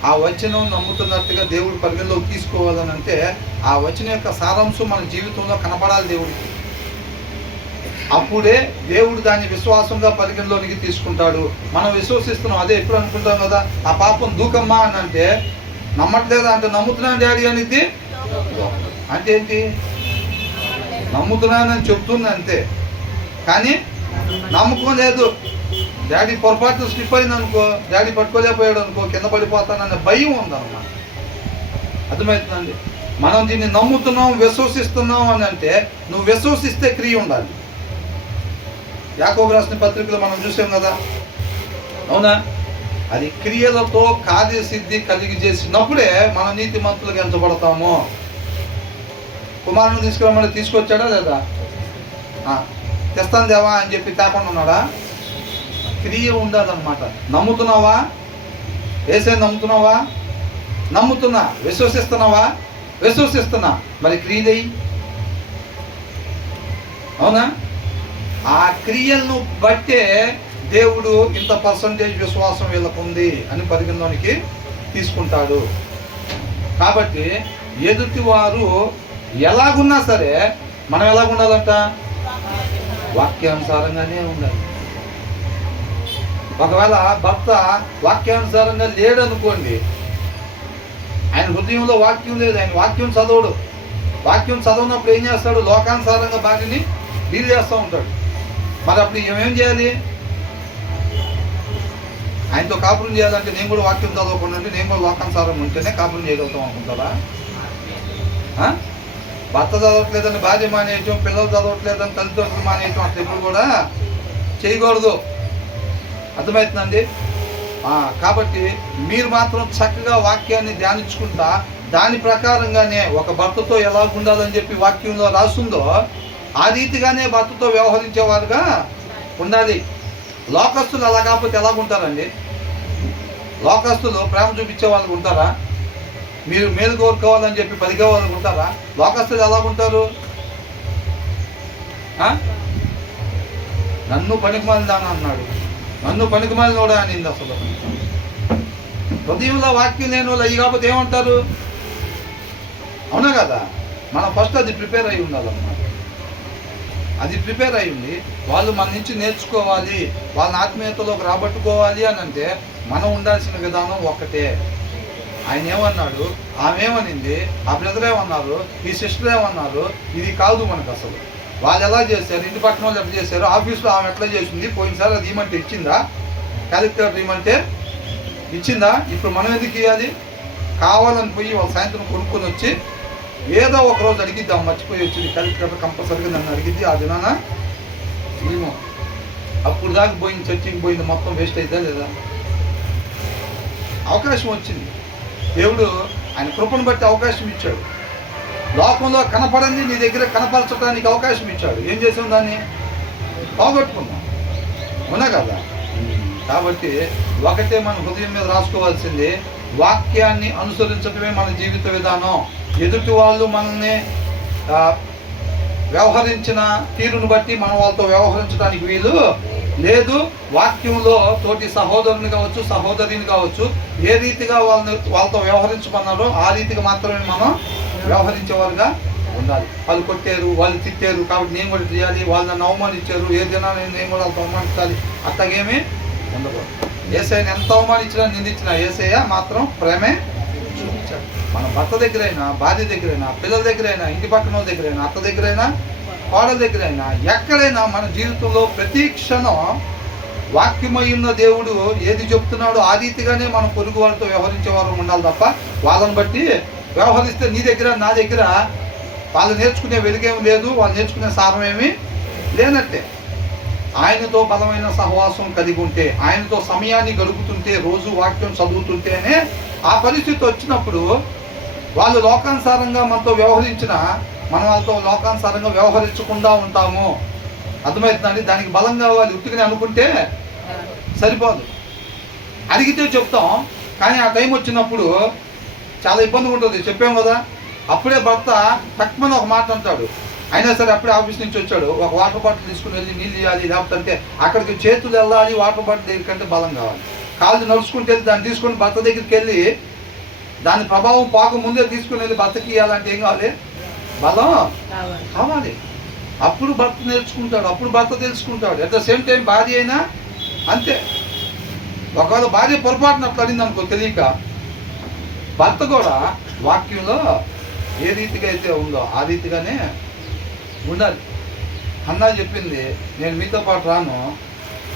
ఆ వచనం నమ్ముతున్నట్టుగా దేవుడు పరిగణలోకి తీసుకోవాలని అంటే ఆ వచనం యొక్క సారాంశం మన జీవితంలో కనపడాలి దేవుడికి. అప్పుడే దేవుడు దాన్ని విశ్వాసంగా పరిగణలోనికి తీసుకుంటాడు. మనం విశ్వసిస్తున్నాం, అదే ఎప్పుడు అనుకుంటాం కదా, ఆ పాపం దూకమ్మా అని అంటే నమ్మట్లేదా అంటే నమ్ముతున్నాను డాడీ అనేది అంటే ఏంటి? నమ్ముతున్నానని చెప్తుంది అంతే, కానీ నమ్మకం లేదు. డాడీ పొరపాటు స్లిప్ అయింది అనుకో, డాడీ పట్టుకోలేకపోయాడు అనుకో, కింద పడిపోతానన్న భయం ఉందన్నమాట. అర్థమవుతుందండి? మనం దీన్ని నమ్ముతున్నాం, విశ్వసిస్తున్నాం అని అంటే నువ్వు విశ్వసిస్తే క్రియ ఉండాలి. యాకోబు రాసిన పత్రికలో మనం చూసాం కదా, అవునా? అది క్రియలతో కార్యసిద్ధి కలిగి చేసినప్పుడే మనం నీతిమంతులుగా ఎంచబడతాము. కుమారుని తీసుకురమ్మని తీసుకొచ్చాడా లేదా? తెస్తాను దేవా అని చెప్పి తేకుండా ఉన్నాడా? క్రియ ఉండాలన్నమాట. నమ్ముతున్నావా? యేసయ్యని నమ్ముతున్నావా? నమ్ముతున్నా. విశ్వసిస్తున్నావా? విశ్వసిస్తున్నా. మరి క్రియలై, అవునా? ఆ క్రియలను బట్టే దేవుడు ఇంత పర్సంటేజ్ విశ్వాసం వీళ్ళకు ఉంది అని పరిగణలోనికి తీసుకుంటాడు. కాబట్టి ఎదుటి వారు ఎలాగున్నా సరే మనం ఎలాగుండాలంట? వాక్యానుసారంగానే ఉండాలి. ఒకవేళ భర్త వాక్యానుసారంగా లేడనుకోండి, ఆయన హృదయంలో వాక్యం లేదు, ఆయన వాక్యం చదవడు. వాక్యం చదవనప్పుడు ఏం చేస్తాడు? లోకానుసారంగా భార్యని డీల్ చేస్తూ ఉంటాడు. మరి అప్పుడు ఏమేం చేయాలి? ఆయనతో కాపురం చేయాలంటే నేను కూడా వాక్యం చదవకుండా ఉంటే నేను కూడా లోకానుసారం ఉంటేనే కాపురం చేయగలుగుతాం అనుకుంటారా? భర్త చదవట్లేదని భార్య మానేయటం, పిల్లలు చదవట్లేదని తల్లిదండ్రులు మానేయటం అట్లా ఎప్పుడు కూడా చేయకూడదు. అర్థమవుతుందండి? కాబట్టి మీరు మాత్రం చక్కగా వాక్యాన్ని ధ్యానించుకుంటా దాని ప్రకారంగానే ఒక భర్తతో ఎలా ఉండాలని చెప్పి వాక్యంలో రాస్తుందో ఆ రీతిగానే భర్తతో వ్యవహరించేవారుగా ఉండాలి. లోకస్తులు అలా కాకపోతే ఎలాగుంటారండి? లోకస్తులు ప్రేమ చూపించే వాళ్ళకు ఉంటారా? మీరు మేలు కోరుకోవాలని చెప్పి పలికే వాళ్ళకు ఉంటారా? లోకస్తులు ఎలాగుంటారు? నన్ను పనికిమాలిదానా అన్నాడు, నన్ను పనికిమాలినోడా అనింది. అసలు హృదయంలో వాక్యం లేని వాళ్ళు అయ్యి కాకపోతే ఏమంటారు? అవునా కదా? మనం ఫస్ట్ అది ప్రిపేర్ అయి ఉండాలన్నమాట. అది ప్రిపేర్ అయ్యింది వాళ్ళు మన నుంచి నేర్చుకోవాలి, వాళ్ళని ఆత్మీయతలోకి రాబట్టుకోవాలి అని అంటే మనం ఉండాల్సిన విధానం ఒక్కటే. ఆయన ఏమన్నాడు, ఆమె ఏమనింది, ఆ బ్రదర్ ఏమన్నారు, ఈ సిస్టర్ ఏమన్నారు, ఇది కాదు మనకు. అసలు వాళ్ళు ఎలా చేశారు, ఇంటి పక్కన వాళ్ళు ఎట్లా చేశారు, ఆఫీస్లో ఆమె ఎట్లా చేసింది, పోయినసారి అది ఇవ్వమంటే ఇచ్చిందా, క్యాలిక్యులేటర్ ఇవ్వమంటే ఇచ్చిందా, ఇప్పుడు మనం ఎందుకు ఇవ్వాలి? కావాలని పోయి వాళ్ళు సాయంత్రం కొనుక్కొని వచ్చి ఏదో ఒక రోజు అడిగిద్ది, మర్చిపోయి వచ్చింది కలిసి కంపల్సరీగా నన్ను అడిగిద్ది. ఆ దినాన ఏమో అప్పుడు దాకా పోయింది, చర్చికి పోయింది, మొత్తం వేస్ట్ అవుతా లేదా? అవకాశం వచ్చింది, దేవుడు ఆయన కృపను బట్టి అవకాశం ఇచ్చాడు. లోకంలో కనపడంది నీ దగ్గర కనపరచడానికి అవకాశం ఇచ్చాడు. ఏం చేసాం? దాన్ని పోగొట్టుకున్నాం, అవునా కదా? కాబట్టి ఒకటే మన హృదయం మీద రాసుకోవాల్సింది, వాక్యాన్ని అనుసరించడమే మన జీవిత విధానం. ఎదుటి వాళ్ళు మనల్ని వ్యవహరించిన తీరును బట్టి మనం వాళ్ళతో వ్యవహరించడానికి వీలు లేదు. వాక్యంలో తోటి సహోదరుని కావచ్చు, సహోదరిని కావచ్చు, ఏ రీతిగా వాళ్ళతో వ్యవహరించమన్నారో ఆ రీతిగా మాత్రమే మనం వ్యవహరించేవారుగా ఉండాలి. వాళ్ళు కొట్టారు, వాళ్ళు తిట్టారు కాబట్టి నేను కూడా చేయాలి, వాళ్ళు నన్ను అవమానించారు, ఏదైనా నేను కూడా వాళ్ళతో అవమానించాలి, అట్లాగేమీ ఉండకూడదు. యేసయ్యని ఎంత అవమానించినా నిందించినా యేసయ్య మాత్రం ప్రేమే చూపించాడు. మన భర్త దగ్గరైనా, భార్య దగ్గరైనా, పిల్లల దగ్గరైనా, ఇంటి పక్కన వాళ్ళ దగ్గరైనా, అత్త దగ్గరైనా, కోడల దగ్గరైనా, ఎక్కడైనా మన జీవితంలో ప్రతి క్షణం వాక్యమై ఉన్న దేవుడు ఏది చెప్తున్నాడో ఆ రీతిగానే మనం పొరుగు వాళ్ళతో వ్యవహరించేవారు ఉండాలి తప్ప వాళ్ళని బట్టి వ్యవహరిస్తే నీ దగ్గర నా దగ్గర వాళ్ళు నేర్చుకునే వెలుగేమి లేదు, వాళ్ళు నేర్చుకునే సారం ఏమీ లేనట్టే. ఆయనతో బలమైన సహవాసం కలిగి ఉంటే, ఆయనతో సమయాన్ని గడుపుతుంటే, రోజు వాక్యం చదువుతుంటేనే ఆ పరిస్థితి వచ్చినప్పుడు వాళ్ళు లోకానుసారంగా మనతో వ్యవహరించిన మనం వాళ్ళతో లోకానుసారంగా వ్యవహరించకుండా ఉంటాము. అర్థమవుతుందండి? దానికి బలం కావాలి. ఉట్టుకుని అనుకుంటే సరిపోదు. అడిగితే చెప్తాం, కానీ ఆ టైం వచ్చినప్పుడు చాలా ఇబ్బంది ఉంటుంది. చెప్పాం కదా, అప్పుడే భర్త తక్కువ ఒక మాట అంటాడు, అయినా సరే అప్పుడే ఆఫీస్ నుంచి వచ్చాడు, ఒక వాటర్ బాటిల్ తీసుకుని వెళ్ళి నీళ్ళు ఇవ్వాలి, లేకపోతే అక్కడికి చేతులు వెళ్ళాలి, వాటర్ బాటిల్ దగ్గర కంటే బలం కావాలి. కాళ్ళు నడుచుకుంటూ వెళ్ళి దాన్ని తీసుకొని భర్త దగ్గరికి వెళ్ళి దాని ప్రభావం పాక ముందే తీసుకుని వెళ్ళి భర్తకి ఇవ్వాలంటే ఏం కావాలి? బలం కావాలి. అప్పుడు భర్త నేర్చుకుంటాడు, అప్పుడు భర్త తెలుసుకుంటాడు. అట్ ద సేమ్ టైం భార్య అయినా అంతే. ఒకవేళ భార్య పొరపాటున అట్లా అడింది అనుకో తెలియక, భర్త కూడా వాక్యంలో ఏ రీతిగా అయితే ఉందో ఆ రీతిగానే ఉండాలి. అన్నా చెప్పింది, నేను మీతో పాటు రాను,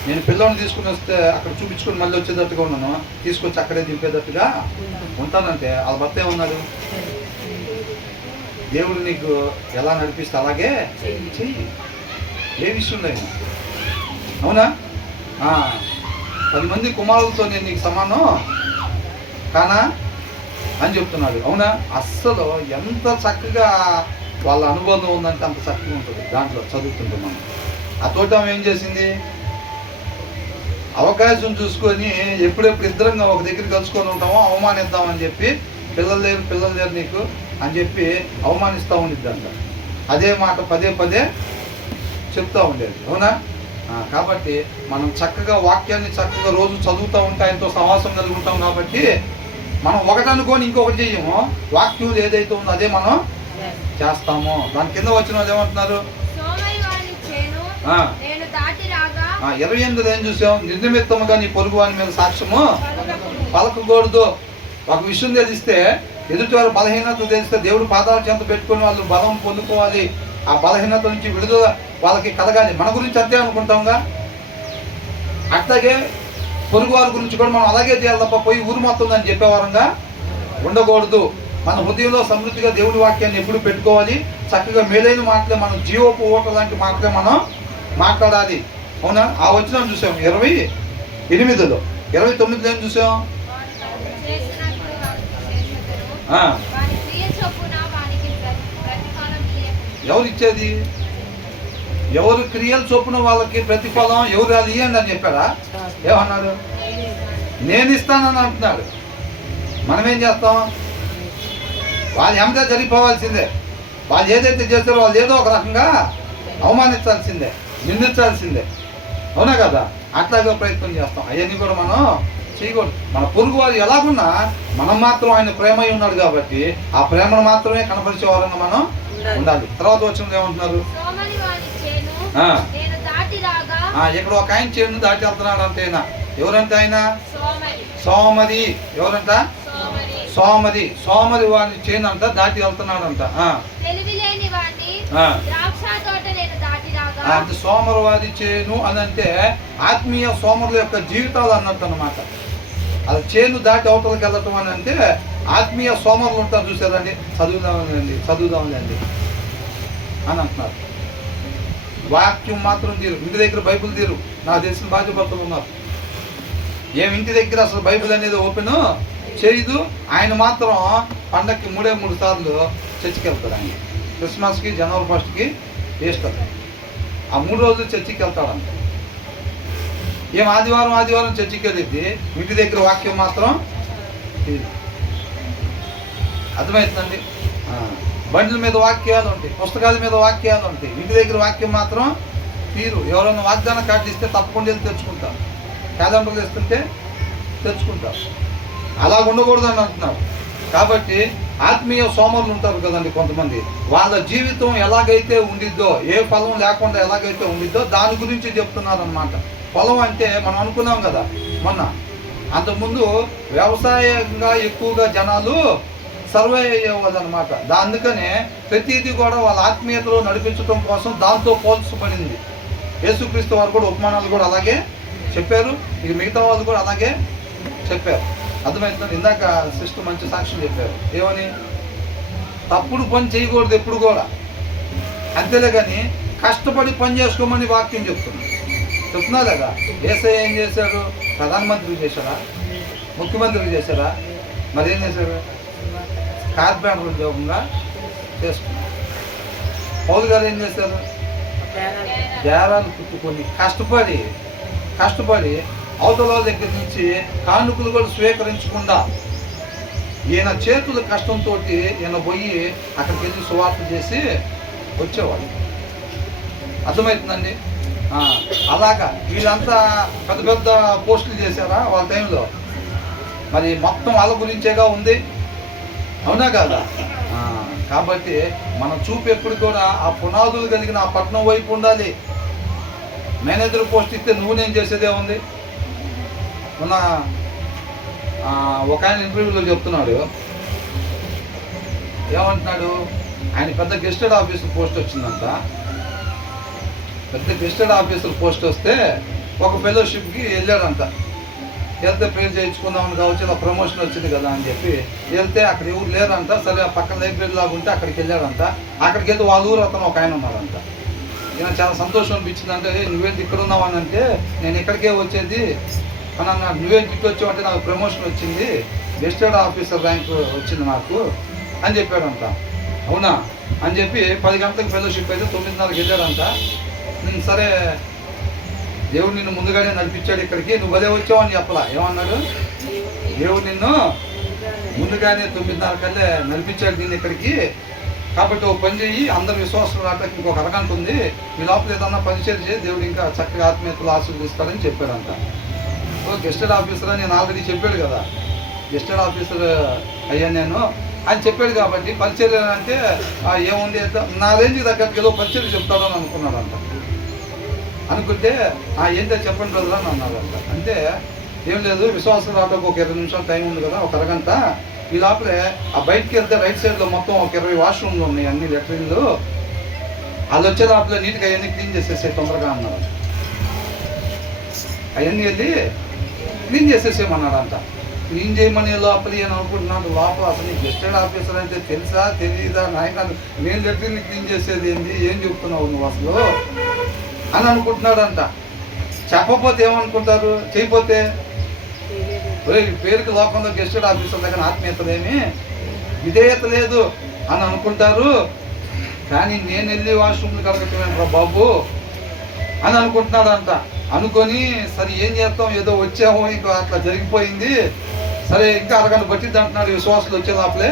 నేను పిల్లని తీసుకుని వస్తే అక్కడ చూపించుకొని మళ్ళీ వచ్చేటట్టుగా ఉన్నాను, తీసుకొచ్చి అక్కడే దింపేటట్టుగా ఉంటానంటే వాళ్ళ భర్త ఏమన్నాడు? దేవుడు నీకు ఎలా నడిపిస్తే అలాగే చెయ్యి, ఏ విషయంలో అయినా. అవునా? 10 మంది కుమారులతో నేను నీకు సమానం కానా అని చెప్తున్నాడు. అవునా? అస్సలు ఎంత చక్కగా వాళ్ళ అనుబంధం ఉందంటే అంత చక్కగా ఉంటుంది దాంట్లో చదువుతుంటే. మనం ఆ తోట ఏం చేసింది? అవకాశం చూసుకొని ఎప్పుడెప్పుడు ఇద్దరంగా ఒక దగ్గర కలుసుకొని ఉంటామో అవమానిద్దామని చెప్పి, పిల్లలు లేరు నీకు అని చెప్పి అవమానిస్తూ ఉండిద్దంట. అదే మాట పదే పదే చెప్తూ ఉండేది. అవునా? కాబట్టి మనం చక్కగా వాక్యాన్ని చక్కగా రోజు చదువుతూ ఉంటాం, ఆయనతో సహవాసం కలిగి ఉంటాం. కాబట్టి మనం ఒకటి అనుకొని ఇంకొకటి చెయ్యము. వాక్యం ఏదైతే ఉందో అదే మనం చేస్తాము. దాని కింద వచ్చిన వాళ్ళు ఏమంటున్నారు? 28 ఏం చూసాం? నిర్నిమిత్తముగా నీ పొరుగు వాని మీద సాక్ష్యము పలకకూడదు. ఒక విషయం తెలిస్తే, ఎదుటి వారి బలహీనత తెలిస్తే దేవుడు పాదాల చెంత పెట్టుకొని వాళ్ళు బలం పొందుకోవాలి. ఆ బలహీనత నుంచి విడుదల వాళ్ళకి కలగాలి. మన గురించి అంతే అనుకుంటాంగా, అట్లాగే పొరుగు వారి గురించి కూడా మనం అలాగే చేయాలి తప్ప పోయి ఊరు మొత్తం అని చెప్పేవారంగా ఉండకూడదు. మన హృదయంలో సమృద్ధిగా దేవుడి వాక్యాన్ని ఎప్పుడు పెట్టుకోవాలి. చక్కగా మేలైన మాటలే, మనం జీవపు ఓట లాంటి మాటలే మనం మాట్లాడాలి. అవునా? ఆ వచనం చూసాం 28లో. 29లో ఏం చూసాం? ఎవరు ఇచ్చేది? ఎవరు క్రియలు చొప్పున వాళ్ళకి ప్రతిఫలం ఎవరు అది ఇవ్వండి అని చెప్పారా? ఏమన్నాడు? నేను ఇస్తానని అంటున్నాడు. మనం ఏం చేస్తాం? వాళ్ళు ఏమిటో జరిగిపోవాల్సిందే. వాళ్ళు ఏదైతే చేస్తారో వాళ్ళు ఏదో ఒక రకంగా అవమానించాల్సిందే, నిందించాల్సిందే. అవునా కదా? అట్లాగే ప్రయత్నం చేస్తాం. అవన్నీ కూడా మనం చేయకూడదు. మన పొరుగు వారు ఎలాగున్నా మనం మాత్రం ఆయన ప్రేమై ఉన్నాడు కాబట్టి ఆ ప్రేమను మాత్రమే కనపరిచే వారంగా మనం ఉండాలి. తర్వాత వచ్చినది ఏమంటున్నారు? ఇక్కడ ఒక ఆయన చేను దాటి వెళ్తున్నాడు అంటే ఆయన ఎవరంటే? ఆయన సోమరి. ఎవరంట? సోమరి వారి చేను అంట దాటి వెళ్తున్నాడంట. అంటే సోమరవాది చేను అని అంటే ఆత్మీయ సోమరుల యొక్క జీవితాలు అన్నట్టు అనమాట. అది చేను దాటి అవతలకి వెళ్ళటం అని అంటే ఆత్మీయ సోమరులు ఉంటారు చూసారండి, చదువుదాంలేండి అని అంటున్నారు. వాక్యం మాత్రం తీరు, ఇంటి దగ్గర బైబిల్ తీరు. నాకు తెలిసిన బాధ్యపడుతులు ఉన్నారు, ఏమి ఇంటి దగ్గర అసలు బైబిల్ అనేది ఓపెన్ చేయదు. ఆయన మాత్రం పండక్కి 3 సార్లు చర్చికి వెళ్తాడు. ఆయన క్రిస్మస్కి, జనవరి 1కి, ఈస్టర్, ఆ 3 రోజులు చర్చికి వెళ్తాడంట. ఏం ఆదివారం చర్చికి వెళ్ళిద్ది, ఇంటి దగ్గర వాక్యం మాత్రం తీరు. అర్థమవుతుందండి. బండ్ల మీద వాక్యాలు ఉంటాయి, పుస్తకాల మీద వాక్యాలు ఉంటాయి, ఇంటి దగ్గర వాక్యం మాత్రం తీరు. ఎవరైనా వాగ్దాన కార్డు ఇస్తే తప్పకుండా వెళ్ళి తెచ్చుకుంటారు, క్యాలెండర్లు ఇస్తుంటే తెచ్చుకుంటారు. అలా ఉండకూడదు అని అంటున్నారు. కాబట్టి ఆత్మీయ సోమరులు ఉంటారు కదండి కొంతమంది, వాళ్ళ జీవితం ఎలాగైతే ఉండిద్దో, ఏ ఫలం లేకుండా ఎలాగైతే ఉండిద్దో దాని గురించి చెప్తున్నారు అన్నమాట. పొలం అంటే మనం అనుకున్నాం కదా మొన్న, అంతకుముందు వ్యవసాయంగా ఎక్కువగా జనాలు సర్వే అయ్యేవాళ్ళు అనమాట. అందుకనే ప్రతిదీ కూడా వాళ్ళ ఆత్మీయతలో నడిపించడం కోసం దాంతో పోల్చబడింది. యేసుక్రీస్తు వారు కూడా ఉపమానాలు కూడా అలాగే చెప్పారు, ఇక మిగతా వాళ్ళు కూడా అలాగే చెప్పారు. అర్థమవుతుంది. ఇందాక సిస్టర్ మంచి సాక్ష్యం చెప్పారు, ఏమని తప్పుడు పని చేయకూడదు ఎప్పుడు కూడా, అంతేలే కానీ కష్టపడి పని చేసుకోమని వాక్యం చెప్తున్నా లేదా. యేసయ్య ఏం చేశాడు? ప్రధానమంత్రి చేశాడా, ముఖ్యమంత్రి చేశాడా? మరి ఏం చేశాడు? కార్పొరేటర్ ఉద్యోగంగా చేసుకున్నాడు. పౌలు గారు ఏం చేశారు? బేరాలు కుట్టుకొని కష్టపడి అవతల దగ్గర నుంచి కానుకలు కూడా స్వీకరించకుండా ఈయన చేతుల కష్టంతో ఈయన పోయి అక్కడికి వెళ్ళి సువార్త చేసి వచ్చేవాడు. అర్థమవుతుందండి. అలాగా వీళ్ళంతా పెద్ద పోస్టులు చేశారా వాళ్ళ టైంలో? మరి మొత్తం వాళ్ళ గురించేగా ఉంది, అవునా కదా? కాబట్టి మన చూపు ఎప్పుడు కూడా ఆ పునాదులు కలిగిన ఆ పట్టణం వైపు ఉండాలి. మేనేజర్ పోస్ట్ ఇస్తే నువ్వు నేను చేసేదే ఉంది. మొన్న ఒక ఆయన ఇంటర్వ్యూలో చెప్తున్నాడు, ఏమంటున్నాడు, ఆయన పెద్ద గెస్టెడ్ ఆఫీసర్ పోస్ట్ వచ్చిందంట. పెద్ద గెస్టెడ్ ఆఫీసర్ పోస్ట్ వస్తే ఒక ఫెలోషిప్కి వెళ్ళాడంట. వెళ్తే ప్రేర్ చేయించుకుందామని కావచ్చు, ఇలా ప్రమోషన్ వచ్చింది కదా అని చెప్పి వెళ్తే అక్కడ ఎవరు లేరంట. సరే ఆ పక్కన లైబ్రరీ లాగా ఉంటే అక్కడికి వెళ్ళాడంట. అక్కడికి వెళ్తే వాళ్ళ ఊరు అతను ఒక ఆయన ఉన్నాడంట. ఈయన చాలా సంతోషం అనిపించింది. అంటే నువ్వేంటి ఇక్కడ ఉన్నావు అని అంటే, నేను ఇక్కడికే వచ్చేది అని అన్నాడు. నువ్వేంటి ఇటు వచ్చావు అంటే, నాకు ప్రమోషన్ వచ్చింది, గెస్టెడ్ ఆఫీసర్ ర్యాంక్ వచ్చింది నాకు అని చెప్పాడంట. అవునా అని చెప్పి 10 గంటలకు ఫెలోషిప్ అయితే 9:30కి వెళ్ళాడంట. సరే దేవుడు నిన్ను ముందుగానే నడిపించాడు ఇక్కడికి, నువ్వు అదే వచ్చావు అని చెప్పలా. ఏమన్నాడు? దేవుడు నిన్ను ముందుగానే 9:30 కల్లా నడిపించాడు నిన్ను ఇక్కడికి, కాబట్టి ఓ పని చెయ్యి, అందరు విశ్వాసం రావడానికి ఇంకొక అరగంట ఉంది, మీ లోపల ఏదన్నా పరిచయం చేసి దేవుడు ఇంకా చక్కగా ఆత్మీయతలు ఆశీర్వదిస్తాడని చెప్పాడంట. ఓ గెస్టెడ్ ఆఫీసర్ అని నేను ఆల్రెడీ చెప్పాడు కదా, గెస్టెడ్ ఆఫీసర్ అయ్యాను నేను అని చెప్పాడు. కాబట్టి పరిచయం అంటే ఏముంది, నా రేంజ్కి తగ్గట్టుగా ఏదో పరిచయం చెప్తాడని అనుకున్నాడంట. అనుకుంటే ఏంటో చెప్పండి బ్రదర్ అని అన్నాడంట. అంటే ఏం లేదు, విశ్వాసం రావడానికి ఒక 20 నిమిషాలు టైం ఉంది కదా, ఒక అరగంట. ఈ లోపలే ఆ బయటకి వెళ్తే రైట్ సైడ్లో మొత్తం ఒక 20 వాష్రూమ్లు ఉన్నాయి, అన్ని లెట్రిన్లు. అది వచ్చే లోపల నీట్గా అవన్నీ క్లీన్ చేసేసే తొందరగా అన్నాడు. అవన్నీ వెళ్ళి క్లీన్ చేసేసేయమన్నాడంట. క్లీన్ చేయమని లోపల అని అనుకుంటున్నాడు. లోపల అసలు నీకు గెస్టెడ్ ఆఫీసర్ అంటే తెలుసా తెలియదా నాయన, నేను లెట్రిన్లు క్లీన్ చేసేది ఏంటి, ఏం చెప్తున్నావు నువ్వు అసలు అని అనుకుంటున్నాడంట. చెప్పకపోతే ఏమనుకుంటారు, చేయకపోతే పేరుకి లోకంలో గెస్టెడ్ ఆఫీసర్ దగ్గర ఆత్మీయత లేని విధేయత లేదు అని అనుకుంటారు. కానీ నేను వెళ్ళి వాష్రూమ్లు కడగటమేంట్రా బాబు అని అనుకుంటున్నాడంట. అనుకొని సరే ఏం చేస్తాం, ఏదో వచ్చాము ఇంకా అట్లా జరిగిపోయింది, సరే ఇంకా అరగంట పట్టిద్ది అంటున్నాడు. విశ్వాసులు వచ్చే లోపలే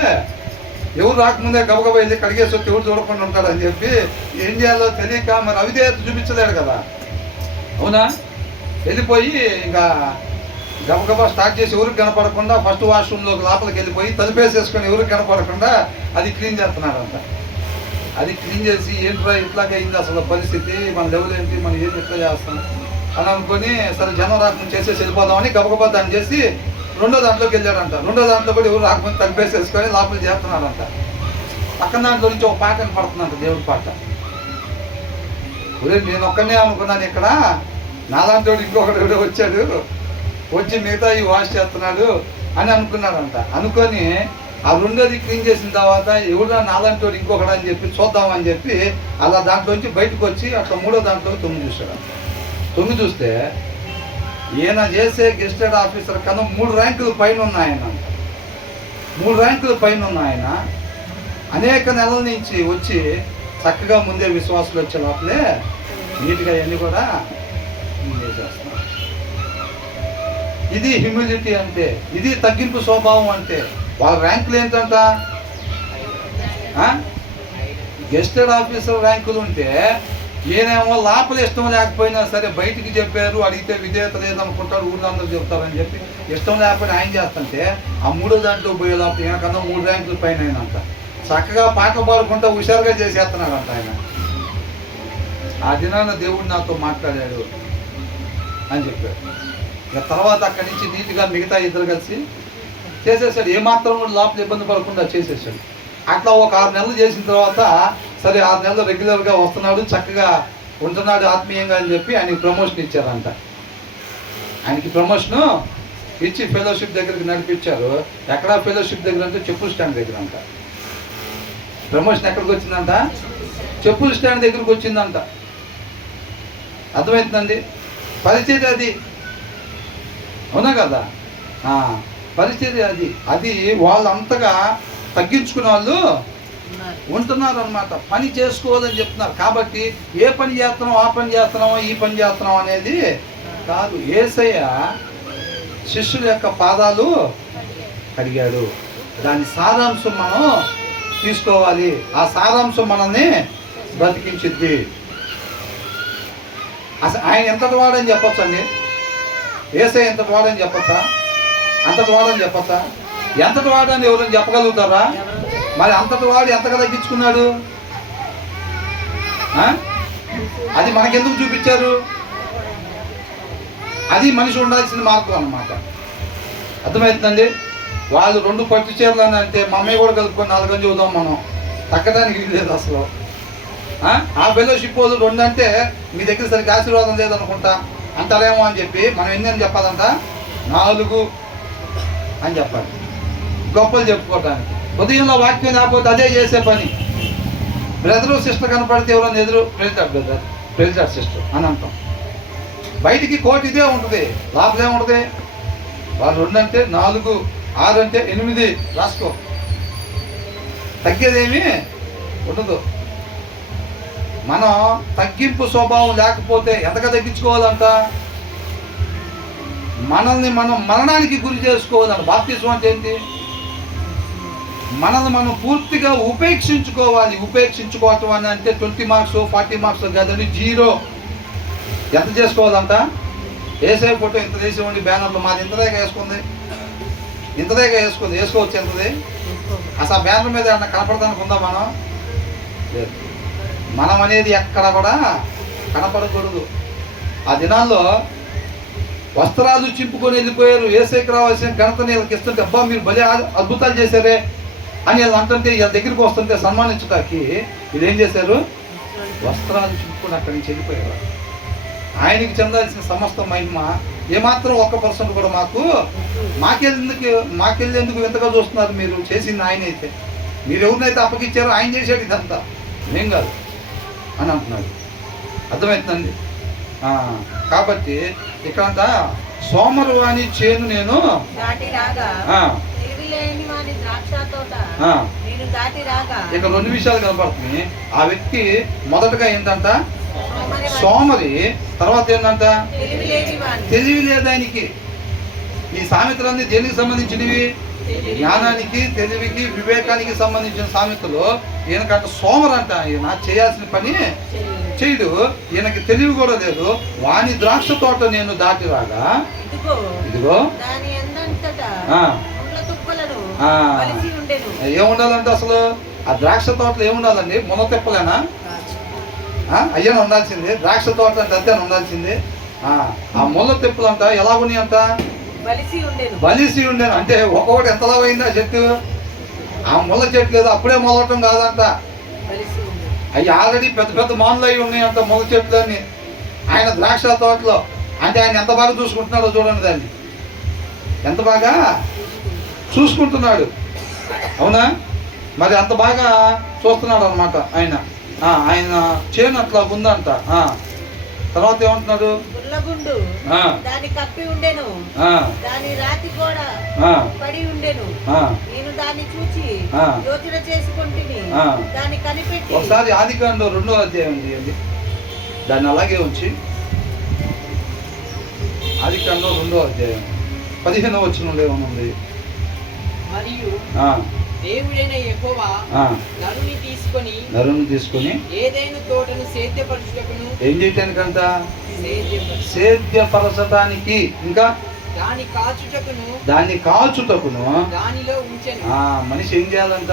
ఎవరు రాకముందే గబగబా వెళ్ళి కడిగేసి వచ్చి ఎవరు చూడకుండా ఉంటాడని చెప్పి ఏం చేయాలో తెలియక మరి అవిధేయత చూపించలేడు కదా, అవునా? వెళ్ళిపోయి ఇంకా గబగబా స్టార్ట్ చేసి ఎవరికి కనపడకుండా ఫస్ట్ వాష్రూమ్లోకి లోపలికి వెళ్ళిపోయి తలుపేసేసుకొని ఎవరికి కనపడకుండా అది క్లీన్ చేస్తున్నాడంట. అది క్లీన్ చేసి ఏంట్రా ఇట్లాగే అయింది అసలు పరిస్థితి, మన లెవెల్ ఏంటి, మనం ఏం ఇట్లా చేస్తాం అని అనుకొని సరే జనం రాకుండా చేసేసి వెళ్ళిపోదామని గబగబా దాన్ని చేసి 2వ దాంట్లోకి వెళ్ళాడంట. 2వ దాంట్లో కూడా ఎవరు రాకుండా తలిపేసేసుకొని లోపల చేస్తున్నాడంట. పక్కన దాంట్లో నుంచి ఒక పాట పడుతుందంట, దేవుడి పాట. ఒరే నేను ఒక్కనే అనుకున్నాను ఇక్కడ, నాలాంటి ఇంకొకటి ఎవడో వచ్చాడు, వచ్చి మిగతా ఈ వాష్ చేస్తున్నాడు అని అనుకున్నాడంట. అనుకొని ఆ రెండోది క్లీన్ చేసిన తర్వాత ఎవడో నాలంటి వాడు ఇంకొకడు అని చెప్పి చూద్దామని చెప్పి అలా దాంట్లోంచి బయటకు వచ్చి అట్లా మూడో దాంట్లో 9 చూశాడు. 9 చూస్తే ఈయన చేసే గెస్టెడ్ ఆఫీసర్ కన్నా 3 ర్యాంకులు పైన ఉన్నాయన. 3 ర్యాంకులు పైన ఉన్నాయన. అనేక నెలల నుంచి వచ్చి చక్కగా ముందే విశ్వాసులు వచ్చే లోపలే నీట్గా ఇవన్నీ కూడా చేసేస్తున్నారు. ఇది హ్యూమిలిటీ అంటే, ఇది తగ్గింపు స్వభావం అంటే. వాళ్ళ ర్యాంకులు ఏంటంట, గెస్టెడ్ ఆఫీసర్ ర్యాంకులు ఉంటే ఈయనేమో లోపల ఇష్టం లేకపోయినా సరే బయటికి చెప్పారు, అడిగితే విధేయత లేదనుకుంటారు, ఊళ్ళో అందరూ చెప్తారని చెప్పి ఇష్టం లేకపోయినా ఆయన చేస్తుంటే ఆ 3వ దాంట్లో పోయే లోపల ఈయనకన్నా 3 ర్యాంకుల పైన అయినంత చక్కగా పాటలు పాడుకుంటూ హుషారుగా చేసేస్తున్నాడంట ఆయన. ఆ దినాన దేవుడు నాతో మాట్లాడాడు అని చెప్పాడు. ఇక తర్వాత అక్కడి నుంచి నీట్గా మిగతా ఇద్దరు కలిసి చేసేసాడు. ఏమాత్రం కూడా లోపల ఇబ్బంది పడకుండా చేసేసాడు. అట్లా ఒక 6 నెలలు చేసిన తర్వాత సరే 6 నెలలు రెగ్యులర్గా వస్తున్నాడు, చక్కగా ఉంటున్నాడు ఆత్మీయంగా అని చెప్పి ఆయనకి ప్రమోషన్ ఇచ్చారంట. ఆయనకి ప్రమోషను ఇచ్చి ఫెలోషిప్ దగ్గరికి నడిపించారు. ఎక్కడ ఫెలోషిప్ దగ్గర అంటే చెప్పుల స్టాండ్ దగ్గర అంట. ప్రమోషన్ ఎక్కడికి వచ్చిందంట, చెప్పుల స్టాండ్ దగ్గరికి వచ్చిందంట. అర్థమవుతుందండి, పరిస్థితి అది. అవునా కదా, పరిస్థితి అది. అది వాళ్ళు అంతగా తగ్గించుకునే వాళ్ళు ఉంటున్నారు అనమాట. పని చేసుకోవాలని చెప్తున్నారు. కాబట్టి ఏ పని చేస్తున్నాం, ఆ పని చేస్తున్నామో, ఈ పని చేస్తున్నాం అనేది కాదు. యేసయ్య శిష్యుల యొక్క పాదాలు కడిగాడు. దాని సారాంశం మనం తీసుకోవాలి. ఆ సారాంశం మనల్ని బ్రతికించిద్ది. అసలు ఆయన ఎంతటి వాడని చెప్పొచ్చు అండి. యేసయ్య ఎంతటి వాడని చెప్పచ్చా, అంతటి వాడని చెప్పచ్చా? ఎంతటి వాడని ఎవరైనా చెప్పగలుగుతారా? మరి అంతటి వాడు ఎంతగా తగ్గించుకున్నాడు? అది మనకెందుకు చూపించారు? అది మనిషి ఉండాల్సిన మార్గం అన్నమాట. అర్థమవుతుందండి. వాళ్ళు 2 పట్టు చీరలు అని అంటే మా అమ్మాయి కూడా కలుపుకొని 4 అని చూద్దాం, మనం తగ్గడానికి లేదు అసలు. ఆ ఫెలోషిప్ వాళ్ళు 2 అంటే మీ దగ్గర సరిగ్గా ఆశీర్వాదం లేదనుకుంటా అంటారేమో అని చెప్పి మనం ఎన్ని అని చెప్పాలంట, 4 అని చెప్పాలి. గొప్పలు చెప్పుకోవటానికి ఉదయంలో వాక్యం లేకపోతే అదే చేసే పని. బ్రదరు సిస్టర్ కనపడితే ఎవరైనా ఎదురు ప్రెసిడెంట్ బ్రదర్, ప్రెసిడెంట్ సిస్టర్ అని అంటాం. బయటికి కోటి ఇదే ఉంటుంది, లోపల ఏముంటుంది? వాళ్ళు 2 అంటే 4, 6 అంటే 8 రాసుకో. తగ్గేదేమీ ఉండదు. మనం తగ్గింపు స్వభావం లేకపోతే ఎంతగా తగ్గించుకోవాలంట, మనల్ని మనం మరణానికి గురి చేసుకోవాలంట. బాప్తిజం అంటే ఏంటి? మనల్ని మనం పూర్తిగా ఉపేక్షించుకోవాలి. ఉపేక్షించుకోవటం అని అంటే 20 మార్క్స్ 40 మార్క్స్ కాదని 0. ఎంత చేసుకోవాలంట? యేసయ్య ఫోటో ఇంత వేసి ఉండి బ్యానర్లో మాది ఇంతదేగా వేసుకుంది, ఇంతదేగా వేసుకుంది, వేసుకోవచ్చు ఎంతది? అసలు ఆ బ్యానర్ మీద ఏమన్నా కనపడదానికి ఉందా? మనం లేదు. మనం అనేది ఎక్కడ కూడా కనపడకూడదు. ఆ దినాల్లో వస్త్రాలు చింపుకొని వెళ్ళిపోయారు. యేసయ్యకి రావాల్సిన ఘనతని వీళ్ళకి ఇస్తుంటే, అబ్బా మీరు భలే అద్భుతాలు చేశారే అని వీళ్ళు అంటుంటే, వీళ్ళ దగ్గరికి వస్తుంటే సన్మానించడానికి వీళ్ళు ఏం చేశారు? వస్త్రాలు చింపుకొని అక్కడి నుంచి వెళ్ళిపోయారు. ఆయనకి చెందాల్సిన సమస్త మహిమ ఏమాత్రం 1% కూడా మాకెళ్ళేందుకు ఎంతగా చూస్తున్నారు? మీరు చేసింది ఆయన అయితే, మీరు ఎవరినైతే అప్పగిచ్చారో ఆయన చేసాడు ఇదంతా, ఏం కాదు అని అంటున్నాడు. అర్థమవుతుందండి. కాబట్టి ఇక్కడంతా సోమరువాని చేను నేను ఇక 2 విషయాలు కనపడుతుంది. ఆ వ్యక్తి మొదటగా ఏంటంట, సోమరి. తర్వాత ఏంటంట, తెలివి లేదు ఆయనకి. ఈ సామెతలన్నీ దేనికి సంబంధించినవి? జ్ఞానానికి, తెలివికి, వివేకానికి సంబంధించిన సామెతలు. ఈయనకంట సోమరంట. ఈయన చేయాల్సిన పని చేయడు. ఈయనకి తెలివి కూడా లేదు. వాని ద్రాక్ష తోట నేను దాటి రాగా ఇదిగో ఏముండాలంటే అసలు ఆ ద్రాక్ష తోటలో ఏముండాలండి? మున తిప్పలేనా? అయ్యన ఉండాల్సింది. ద్రాక్ష తోట అంటే అంతేనా ఉండాల్సింది? ఆ ముళ్ళ తిప్పులు అంట ఎలాగున్నాయి అంట, బలిసి ఉండేను. అంటే ఒక్కొక్కటి ఎంతలా పోయింది ఆ చెట్టు. ఆ ముళ్ళ చెట్టు లేదు, అప్పుడే మొదలటం కాదంట. అవి ఆల్రెడీ పెద్ద పెద్ద మానులు అవి ఉన్నాయంట ముళ్ళ చెట్లని. ఆయన ద్రాక్ష తోటలో అంటే ఆయన ఎంత బాగా చూసుకుంటున్నాడో చూడండి. దాన్ని ఎంత బాగా చూసుకుంటున్నాడు. అవునా? మరి అంత బాగా చూస్తున్నాడు అనమాట ఆయన. ఆయన చేను అట్లా ఉందంట. తర్వాత ఏమంటున్నాడు? గుర్లగుండు దాని కప్పి ఉండెను, దాని రాతి కూడా పడి ఉండెను. నేను దాన్ని చూచి యోచన చేసుకుంటుని దాన్ని కనిపెట్టి. ఒకసారి ఆదికాండం 2వ అధ్యాయం తీయండి, దాన్ని అలాగే ఉంచి. ఆదికాండం 2వ అధ్యాయం 15వ వచనంలో ఏమనుంది? మరియు దేవుడైన యెహోవా నరుని తీసుకొని ఏదైనా తోటను సేద్యపరచుటకును. ఏం చేయటానికంట? సేద్యపరచటానికి. ఇంకా దాన్ని కాచుటకును దానిలో ఉంచెను. మనిషి ఏం చేయాలంట?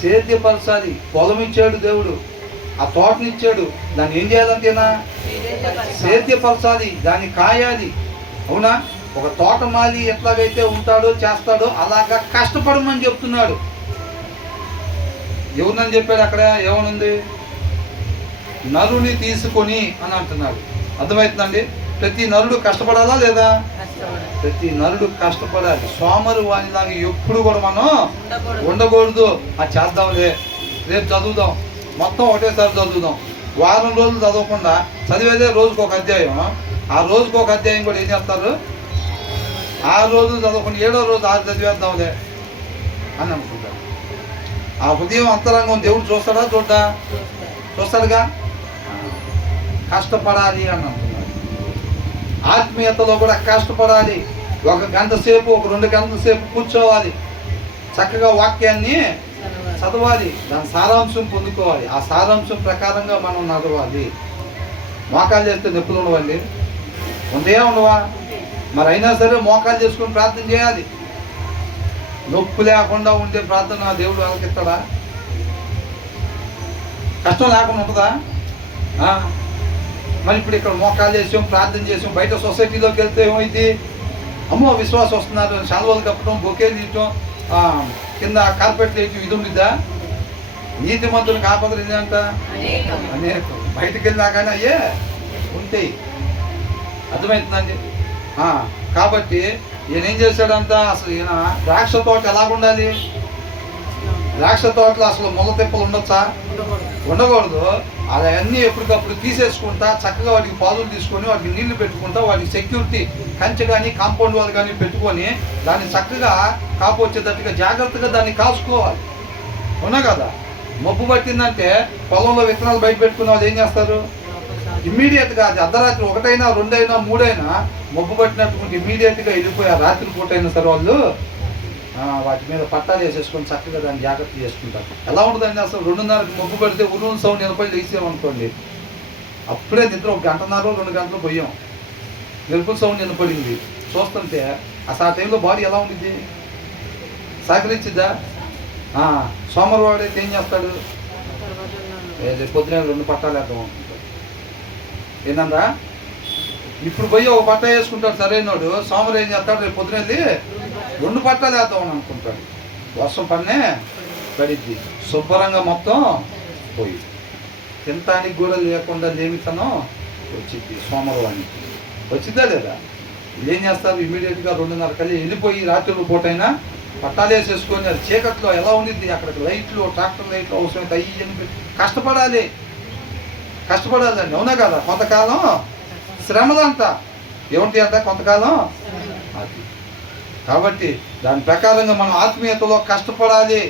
సేద్యపరచాలి. పొలం ఇచ్చాడు దేవుడు, ఆ తోటనిచ్చాడు, దాన్ని ఏం చేయాలంటేనా? సేద్యపరచాలి, దాన్ని కాయాలి. అవునా? ఒక తోటమాలి ఎట్లాగైతే ఉంటాడో చేస్తాడో అలాగా కష్టపడమని చెప్తున్నాడు. ఎవరినని చెప్పాడు అక్కడ? ఏమనుంది? నరుని తీసుకొని అని అంటున్నాడు. అర్థమవుతుందండి? ప్రతి నరుడు కష్టపడాలా లేదా? ప్రతి నరుడు కష్టపడాలి. సోమరు వానిలాగా ఎప్పుడు కూడా మనం ఉండకూడదు. అది చేద్దాంలే, రేపు చదువుదాం, మొత్తం ఒకటేసారి చదువుదాం. వారం రోజులు చదవకుండా చదివేదే రోజుకు ఒక అధ్యాయం. ఆ రోజుకు ఒక అధ్యాయం కూడా ఏం చేస్తారు? 6 రోజులు చదవకుండా 7వ రోజు 6 చదివేద్దాంలే అని అనుకుంటారు. ఆ ఉదయం అంతరంగం దేవుడు చూస్తాడా? చూస్తాడుగా. కష్టపడాలి అని అంటున్నాడు. ఆత్మీయతలో కూడా కష్టపడాలి. 1 గంట సేపు, 2 గంటల సేపు కూర్చోవాలి, చక్కగా వాక్యాన్ని చదవాలి, దాని సారాంశం పొందుకోవాలి. ఆ సారాంశం ప్రకారంగా మనం నడవాలి. మోకాలు చేస్తే నొప్పులు ఉండవండి? ఉండవా? మరి అయినా సరే మోకాలు చేసుకుని ప్రార్థన చేయాలి. నొప్పి లేకుండా ఉండే ప్రార్థన దేవుడు ఆలకిస్తాడా? కష్టం లేకుండా ఉంటుందా? మరి ఇప్పుడు ఇక్కడ మోకాలు చేసాం, ప్రార్థన చేసాం, బయట సొసైటీలోకి వెళ్తే ఏమైంది? అమ్మో విశ్వాసం వస్తున్నారు, శాలువాలు కప్పడం, బొకేలు తీయటం, కింద కార్పెట్లు వేయటం, ఇది ఉండిద్దా? నీతి మంతులు కాకపోతే ఇదంట అనేకం. బయటకు వెళ్ళినాకనే అయ్యే ఉంటాయి. అర్థమవుతుందండి? కాబట్టి ఈయన ఏం చేశాడంట? అసలు ఈయన ద్రాక్ష తోట ఎలాగుండాలి? ద్రాక్ష తోటలో అసలు ముళ్ళ తిప్పలు ఉండొచ్చా? ఉండకూడదు. అవన్నీ ఎప్పటికప్పుడు తీసేసుకుంటా, చక్కగా వాటికి పాదులు తీసుకొని వాటికి నీళ్లు పెట్టుకుంటా, వాటికి సెక్యూరిటీ కంచె కానీ కాంపౌండ్ వాళ్ళు కానీ పెట్టుకొని దాన్ని చక్కగా కాపు వచ్చేటట్టుగా జాగ్రత్తగా దాన్ని కాసుకోవాలి. అవునా కదా? మబ్బు పట్టిందంటే పొలంలో విత్తనాలు బయట పెట్టుకున్న వాళ్ళు ఏం చేస్తారు? ఇమ్మీడియట్గా, అది అర్ధరాత్రి 1 అయినా 2 అయినా 3 అయినా మబ్బు పట్టినట్టుకుంటే ఇమ్మీడియట్గా వెళ్ళిపోయి రాత్రి పూట అయినా సరే వాళ్ళు వాటి మీద పట్టాలు వేసేసుకొని చక్కగా దాన్ని జాగ్రత్త చేసుకుంటారు. ఎలా ఉంటుందండి? అసలు 2:30కి మబ్బు పడితే ఉరువుల సౌండ్ నిలబడి లేచామనుకోండి, అప్పుడే నిద్ర 1 గంటన్నర 2 గంటలు పోయాం, మెరుపుల సౌండ్ నిలబడింది. చూస్తుంటే అసలు ఆ టైంలో బాడీ ఎలా ఉంటుంది? సహకరించిద్దా? సోమవాడైతే ఏం చేస్తాడు? పొద్దున 2 పట్టాలు వేద్దాం అనుకుంటాడు. ఏంటందా? ఇప్పుడు పోయి 1 పట్ట వేసుకుంటాడు సరైనోడు. సోమవారం ఏం చేస్తాడు? రేపు పొద్దున వెళ్ళి 2 పట్టాలు వేద్దామని అనుకుంటాడు. వర్షం పడిద్ది, శుభ్రంగా మొత్తం పోయి తినటానికి కూడా లేకుండా లేమితనం వచ్చింది. సోమవారానికి వచ్చిద్దా లేదా? ఏం చేస్తారు? ఇమీడియట్గా 2:30 కల్లా వెళ్ళిపోయి రాత్రి పూటైనా పట్టాలు వేసేసుకొని అది చీకట్లో ఎలా ఉండిద్ది? అక్కడికి లైట్లు, ట్రాక్టర్ లైట్లు అవసరమైతే అయ్యి కష్టపడాలండి. అవునా కదా? కొంతకాలం శ్రమదంతా ఏమిటి అంట? కొంతకాలం అది. కాబట్టి దాని ప్రకారంగా మనం ఆత్మీయతలో కష్టపడాలి,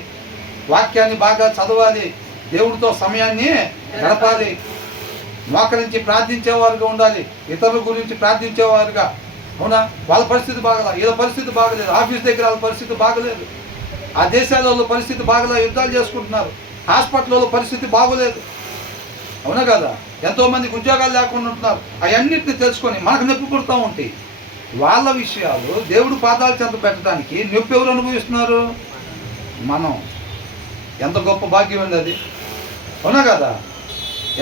వాక్యాన్ని బాగా చదవాలి, దేవుడితో సమయాన్ని గడపాలి, మోకరించి ప్రార్థించేవారుగా ఉండాలి, ఇతరుల గురించి ప్రార్థించేవారుగా. అవునా? వాళ్ళ పరిస్థితి బాగలా, వీళ్ళ పరిస్థితి బాగలేదు, ఆఫీస్ దగ్గర వాళ్ళ పరిస్థితి బాగలేదు, ఆ దేశాలలో పరిస్థితి బాగలేదు, యుద్ధాలు చేసుకుంటున్నారు, హాస్పిటల్లో పరిస్థితి బాగోలేదు. అవునా కదా? ఎంతోమందికి ఉద్యోగాలు లేకుండా ఉంటున్నారు. అవన్నిటిని తెలుసుకొని మనకు నొప్పి పుడుతూ ఉంటాయి. వాళ్ళ విషయాలు దేవుడు పాదాల చెంత పెట్టడానికి నొప్పి ఎవరు అనుభవిస్తున్నారు? మనం. ఎంత గొప్ప భాగ్యం అండి అది. అవునా కదా?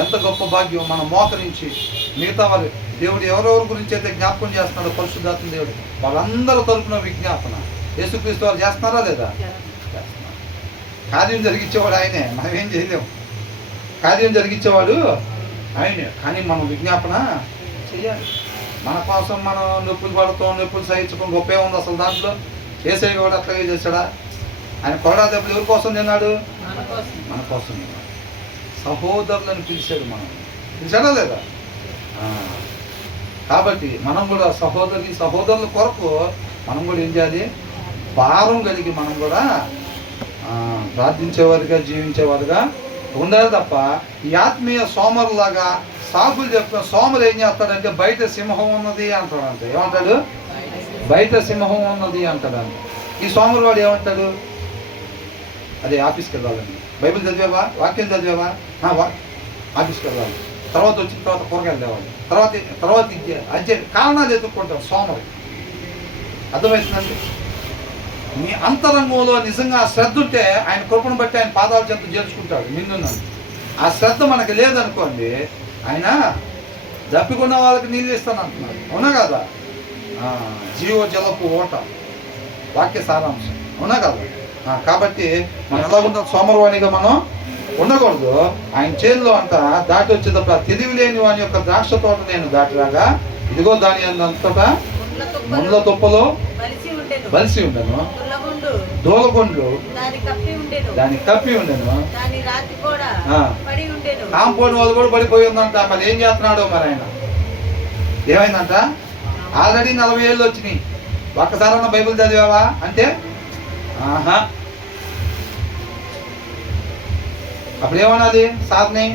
ఎంత గొప్ప భాగ్యం. మనం మోకరించి మిగతా వారు దేవుడు ఎవరెవరి గురించి అయితే జ్ఞాపకం చేస్తున్నాడో పరిశుద్ధాత్మ దేవుడు వాళ్ళందరూ తరపున విజ్ఞాపన యేసుక్రీస్తు వారు చేస్తున్నారా లేదా? చేస్తున్నారు. కార్యం జరిగించేవాడు ఆయనే, మనం ఏం చేయలేము. కార్యం జరిగించేవాడు ఆయనే, కానీ మనం విజ్ఞాపన చేయాలి. మన కోసం మనం నొప్పులు పడతాం, నొప్పులు సహించుకోం, గొప్పే ఉంది అసలు దాంట్లో. యేసయ్య కూడా అట్లాగే చేశాడా? ఆయన కొరడా దెబ్బలు ఎవరి కోసం తిన్నాడు? మన కోసం తిన్నాడు. సహోదరులను పిలిచాడు. మనం పిలిచాడా లేదా? కాబట్టి మనం కూడా సహోదరుల కొరకు మనం కూడా ఏం చేయాలి? భారం కలిగి మనం కూడా ప్రార్థించేవారుగా జీవించేవారుగా ఉండాలి తప్ప ఈ ఆత్మీయ సోమరులాగా సాకులు చెప్తున్న సోమరు ఏం చేస్తాడంటే బయట సింహం ఉన్నది అంటాడంట. ఏమంటాడు? బయట సింహం ఉన్నది అంటాడంట. ఈ సోమరు వాడు ఏమంటాడు? అదే ఆఫీస్కి వెళ్ళాలండి. బైబిల్ చదివావా? వాక్యం చదివావా? ఆఫీస్కి వెళ్ళాలి. తర్వాత వచ్చిన తర్వాత కూరగాయలు తేవాలి. తర్వాత అదే కారణాలు ఎదుర్కొంటాం సోమరి. అర్థమవుతుందండి? మీ అంతరంగంలో నిజంగా శ్రద్ధ ఉంటే ఆయన కృపను బట్టి ఆయన పాదాల చెంత చేర్చుకుంటాడు నిన్నున్నాను. ఆ శ్రద్ధ మనకి లేదనుకోండి, ఆయన దప్పికున్న వాళ్ళకి నీళ్ళు ఇస్తాను అంటున్నాడు. అవునా కదా? జీవ జలపు ఓట వాక్య సారాంశం. అవునా కదా? కాబట్టి మనం ఎలా ఉంటాం? సోమరవాణిగా మనం ఉండకూడదు. ఆయన చేతిలో అంతా దాటి వచ్చేటప్పుడు తెలివి లేని వాని యొక్క ద్రాక్ష తోట నేను దాటిరాగా ఇదిగో దాని అంతటా ముండ్ల తుప్పలో బలిసి ఉండను, దూలగొండ్లు దానికి కప్పి ఉండను, కాంపౌండ్ వాళ్ళు కూడా పడిపోయి ఉందంట. మరి ఏం చేస్తున్నాడో మరి ఆయన? ఏమైందంట? ఆల్రెడీ 40 ఏళ్ళు వచ్చినాయి. ఒక్కసారన్నా బైబిల్ చదివావా అంటే అప్పుడు ఏమన్నది సార్ని?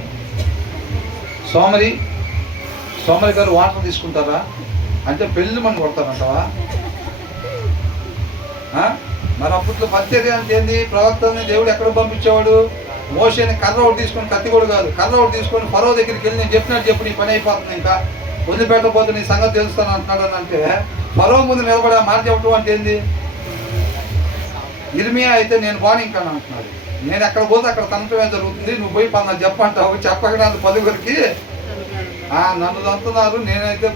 సోమరి గారు వాటర్ తీసుకుంటారా అంటే పెళ్ళి మనం కొడతారంటావా? మరి అప్పట్లో పరిచర్య అంటే ఏంది? ప్రవక్తల్ని దేవుడు ఎక్కడ పంపించేవాడు? మోషేని కర్ర ఒకటి తీసుకొని, కత్తి కూడా కాదు, కర్ర ఒకటి తీసుకొని ఫరో దగ్గరికి వెళ్ళి నేను చెప్పినట్టు చెప్పు, నీ పని అయిపోతుంది, ఇంకా వదిలిపెట్టకపోతే నీ సంగతి తెలుస్తాను అంటున్నాడు అని అంటే ఫరో ముందు నిలబడి ఆ మాట చెప్పడం అంటే ఏంది? ఇర్మియా అయితే నేను పోనీ ఇంకా అంటున్నాడు. నేను ఎక్కడ పోతే అక్కడ తనటమే జరుగుతుంది, నువ్వు పోయి పని చెప్పంటావు. చెప్పక నన్ను 10గురికి నన్ను తంతున్నారు, నేనైతే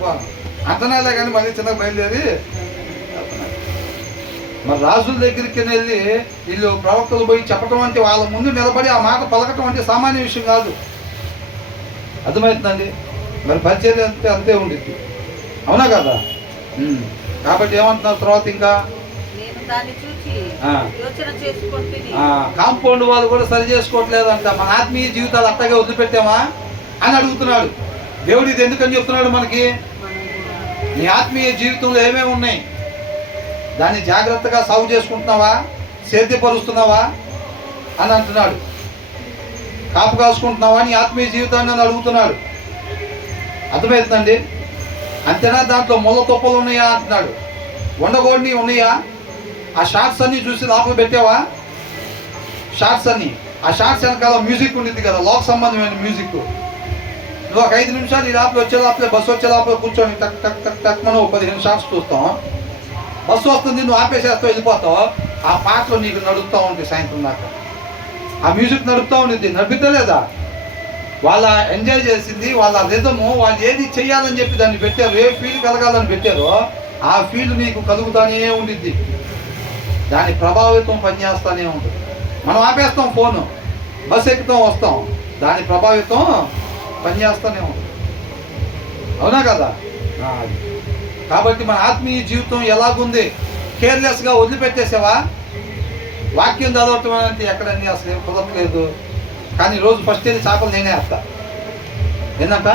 అంటనాలే కానీ మళ్ళీ చిన్న బయలుదేరి. మరి రాజుల దగ్గరికి వెళ్ళి వీళ్ళు ప్రవక్తలు పోయి చెప్పటం అంటే వాళ్ళ ముందు నిలబడి ఆ మాట పలకటం అంటే సామాన్య విషయం కాదు. అర్థమవుతుందండి? మరి పరిచర్య అంటే అంతే ఉండిద్ది. అవునా కదా? కాబట్టి ఏమంటున్నారు తర్వాత ఇంకా? కాంపౌండ్ వాళ్ళు కూడా సరి చేసుకోవట్లేదంట. మన ఆత్మీయ జీవితాలు అట్టగే వదిలిపెట్టామా అని అడుగుతున్నాడు దేవుడు. ఇది ఎందుకని చెప్తున్నాడు మనకి? నీ ఆత్మీయ జీవితంలో ఏమేమి ఉన్నాయి? దాన్ని జాగ్రత్తగా సాగు చేసుకుంటున్నావా? సేద్యపరుస్తున్నావా అని అంటున్నాడు. కాపు కాసుకుంటున్నావా నీ ఆత్మీయ జీవితాన్ని అని అడుగుతున్నాడు. అర్థమవుతుందండి? అంతేనా? దాంట్లో ముళ్ళ తొప్పలు ఉన్నాయా అంటున్నాడు. ఉండగోడిని ఉన్నాయా? ఆ షార్ట్స్ అన్నీ చూసి లోపల పెట్టావా? షార్ట్స్ అన్నీ, ఆ షార్ట్స్ వెనకాల మ్యూజిక్ ఉండింది కదా, లోక సంబంధమైన మ్యూజిక్. నువ్వు ఒక 5 నిమిషాలు ఈ లోపల వచ్చే లోపలే, బస్సు వచ్చే లోపల కూర్చొని టక్ టక్ టక్ టక్ మనం 15 షార్ట్స్ చూస్తాం. బస్సు వస్తుంది, నువ్వు ఆపేసేస్తావు, వెళ్ళిపోతావు. ఆ పాటలు నీకు నడుపుతూ ఉంటాయి సాయంత్రం దాకా. ఆ మ్యూజిక్ నడుపుతూ ఉండిద్ది. నడిపిద్దలేదా? వాళ్ళ ఎంజాయ్ చేసింది, వాళ్ళ రిథము, వాళ్ళు ఏది చెయ్యాలని చెప్పి దాన్ని పెట్టారు, ఏ ఫీల్ కలగాలని పెట్టారో ఆ ఫీల్ నీకు కలుగుతానే ఉండిద్ది. దాని ప్రభావితం పనిచేస్తూనే ఉంటుంది. మనం ఆపేస్తాం ఫోను, బస్సు ఎక్కుతాం, వస్తాం, దాని ప్రభావితం పనిచేస్తూనే ఉంటుంది. అవునా కదా? కాబట్టి మన ఆత్మీయ జీవితం ఎలాగుంది? కేర్లెస్గా వదిలిపెట్టేసావా? వాక్యం చదవటం అంటే ఎక్కడన్నీ అసలు కుదరట్లేదు. కానీ రోజు ఫస్ట్ వెళ్ళి చేపలు నేనే వేస్తా. ఏంటంట?